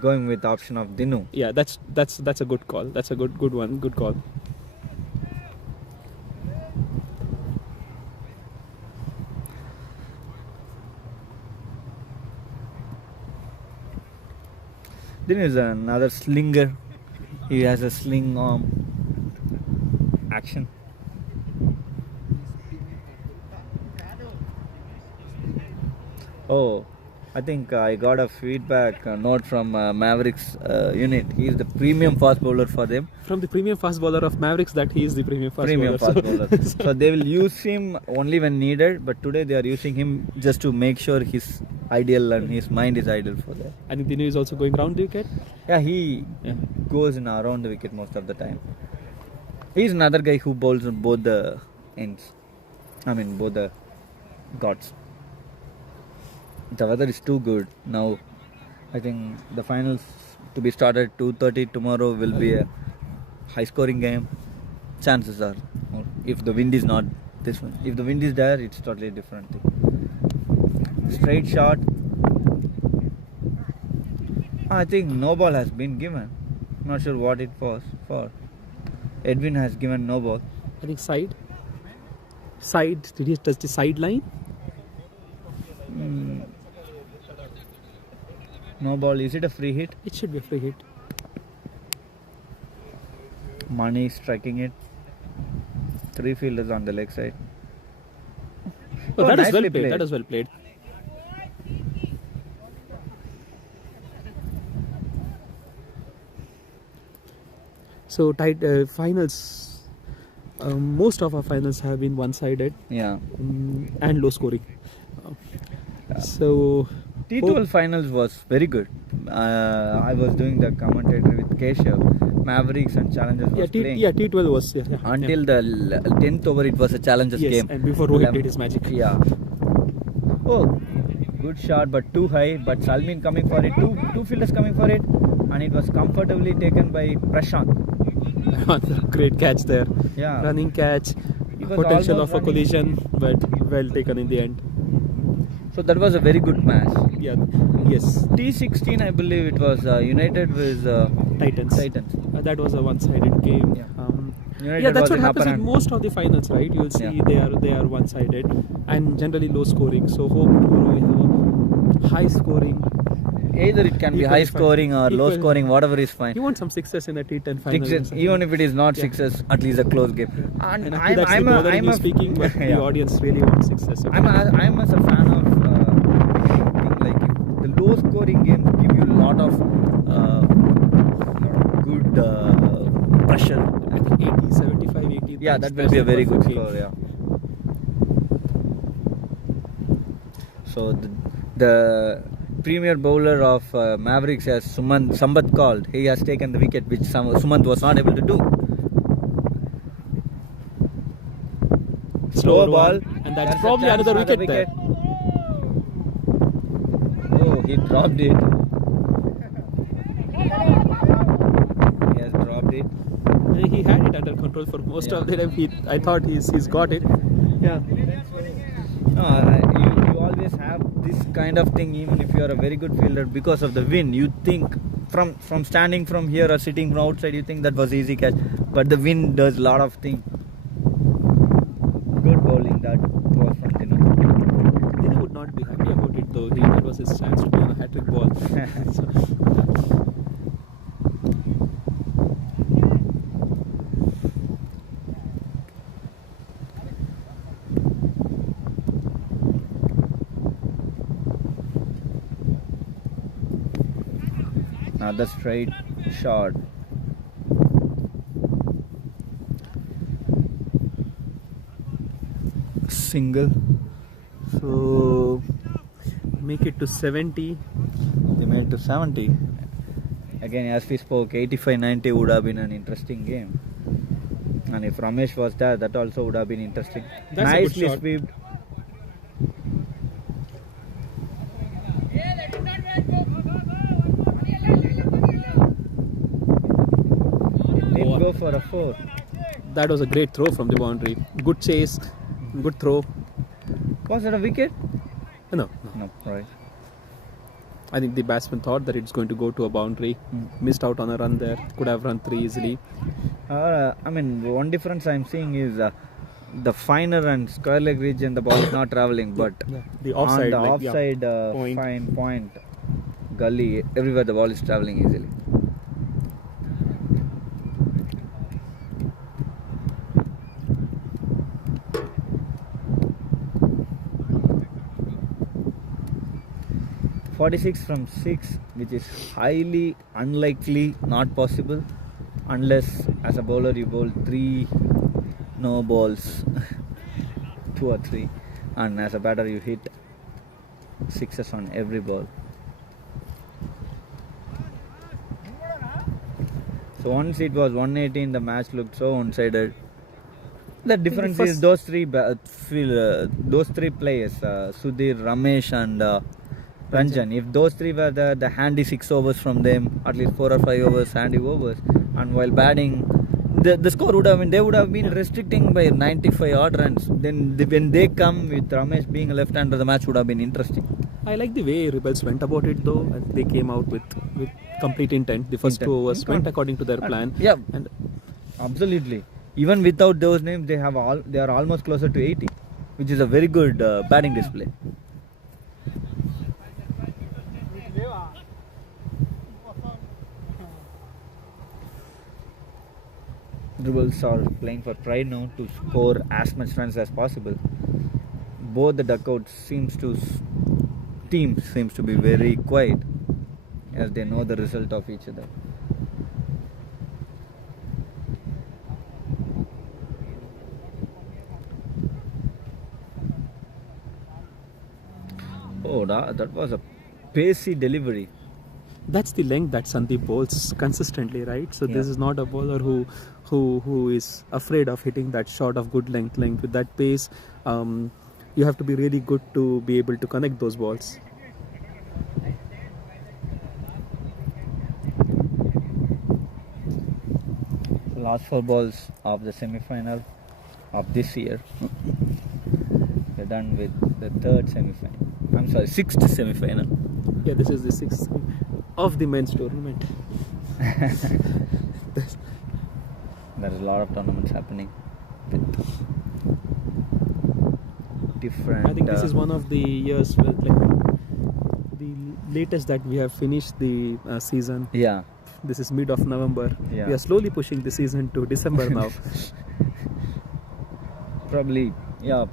going with the option of Dinu. Yeah, that's a good call. That's a good one. Good call. Dinu is another slinger. He has a sling arm action. Oh, I think I got a feedback note from Mavericks unit. He is the premium fast bowler for them. From the premium fast bowler of Mavericks, that he is the premium fast bowler. So they will use him only when needed. But today they are using him just to make sure his ideal and his mind is ideal for that. I think Dinu is also going round the wicket. Yeah, he goes in around the wicket most of the time. He is another guy who bowls on both the ends. I mean both the gods. The weather is too good now. I think the finals to be started 2:30 tomorrow will be a high scoring game. Chances are, if the wind is not this one, if the wind is there, it's totally different thing. Straight shot. I think no ball has been given. Not sure what it was for. Edwin has given no ball. I think side. Did he touch the sideline? No ball. Is it a free hit? It should be a free hit. Mani striking it. 3 fielders on the leg side. Oh, that is well nicely played. That is well played. So tight finals. Most of our finals have been one-sided. Yeah. And low scoring. So T12 finals was very good. I was doing the commentary with Keshav. Mavericks and Challengers was playing. T12 was Until the 10th over, it was a Challengers game. And before Rohit did his magic. Yeah. Oh, good shot, but too high. But Salmin coming for it. Two fielders coming for it, and it was comfortably taken by Prashant. Great catch there. Yeah. Running catch. Potential of a collision, but well taken in the end. So that was a very good match. Yeah. Yes. T16, I believe it was United with Titans. That was a one-sided game. United That's was what in happens upper in hand. most of the finals, right? You'll see they are one-sided and generally low scoring. So hope tomorrow we have a high scoring. Either it can be Equally high scoring or low Equally scoring, whatever is fine. You want some success in the T10 final. Sixes, even if it is not sixes, at least a close game. And that's the bothering you speaking, but the audience really wants success. I'm as a fan of thing like the low scoring games give you a lot of good pressure. Like 80, 75, 80. Yeah, that will be a very good score. Yeah. So the premier bowler of Mavericks, as Sambat called, he has taken the wicket, which Sumant was not able to do. Slow ball, and that's probably another wicket there. Oh, he dropped it. He has dropped it. He had it under control for most of the time. I thought he's got it. Yeah. No, you always have this kind of thing, even if you are a very good fielder, because of the wind. You think from standing from here or sitting from outside, you think that was easy catch, but the wind does a lot of things. Good bowling that was from Dino. Dino would not be happy about it though. That was his chance to be on a hat-trick ball. Another straight shot. Single. So make it to 70. We made it to 70. Again, as we spoke, 85-90 would have been an interesting game. And if Ramesh was there, that also would have been interesting. That's nicely a good shot. swept. Didn't go for a 4. That was a great throw from the boundary. Good chase, good throw. Was it a wicket? No. No, right. I think the batsman thought that it's going to go to a boundary. Missed out on a run there. Could have run 3 easily. I mean, one difference I'm seeing is the finer and square leg region, the ball is not travelling, but the offside, on the offside point. fine point, gully, everywhere the ball is travelling easily. .46 from 6, which is highly unlikely, not possible, unless as a bowler you bowl 3 no balls, 2 or 3, and as a batter you hit 6s on every ball. So once it was 118, the match looked so one-sided. The difference is those three players, Sudhir, Ramesh and Ranjan. If those 3 were the handy 6 overs from them, at least 4 or 5 overs, handy overs, and while batting, the score would have been, they would have been restricting by 95 odd runs. Then when they come with Ramesh being a left-hander, the match would have been interesting. I like the way Rebelz went about it though. They came out with complete intent. The first 2 overs went according to their plan. Yeah, and absolutely. Even without those names, they are almost closer to 80, which is a very good batting display. Rebelz are playing for pride now to score as much runs as possible. Both the duckouts teams seems to be very quiet as they know the result of each other. Oh, that was a pacey delivery. That's the length that Sandeep bowls consistently, right? So this is not a bowler who is afraid of hitting that shot of good length. With that pace, you have to be really good to be able to connect those balls. Last 4 balls of the semi-final of this year. We're done with the 3rd semi-final. I'm sorry, 6th semi-final. Yeah, this is the 6th of the men's tournament. There is a lot of tournaments happening. Different. I think this is one of the years where, like, the latest that we have finished the season. Yeah. This is mid of November. Yeah. We are slowly pushing the season to December now. Probably, yeah.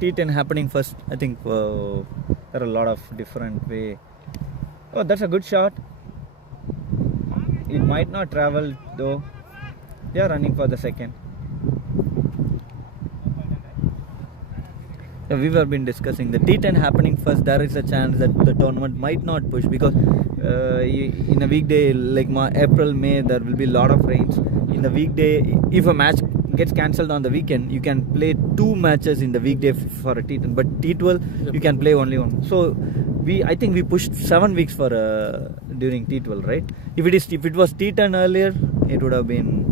T10 happening first. I think there are a lot of different way. Oh, that's a good shot. It might not travel though. They are running for the second. Yeah, we have been discussing the T10 happening first. There is a chance that the tournament might not push because in a weekday like April, May, there will be a lot of rains. In the weekday, if a match gets cancelled on the weekend, you can play 2 matches in the weekday for a T10. But T12, you can play only one. So I think we pushed 7 weeks for during T12, right? If it was T10 earlier, it would have been.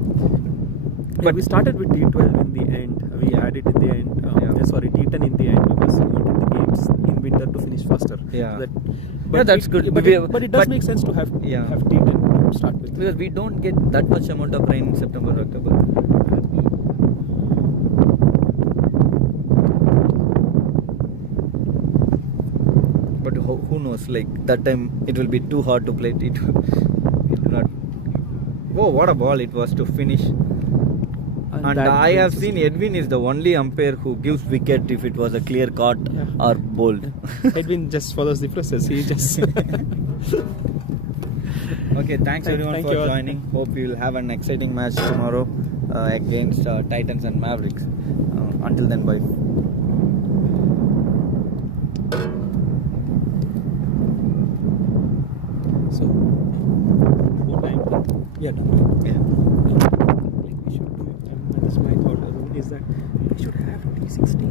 But we started with T12 in the end. We added in the end. T10 in the end because we wanted the games in winter to finish faster. Yeah. But that's good. But it does make sense to have T10 to start with. Because we don't get that much amount of rain in September, October. But who knows? Like that time, it will be too hard to play T12. It will not. Oh, what a ball it was to finish. And I have seen Edwin is the only umpire who gives wicket if it was a clear cut or bowled. Yeah. Edwin just follows the process. He just. Okay, thanks everyone for joining. Hope we will have an exciting match tomorrow against Titans and Mavericks. Until then, bye. So, what time? Yeah, done. Yeah. We should do it. That's my thought is that we should have T16.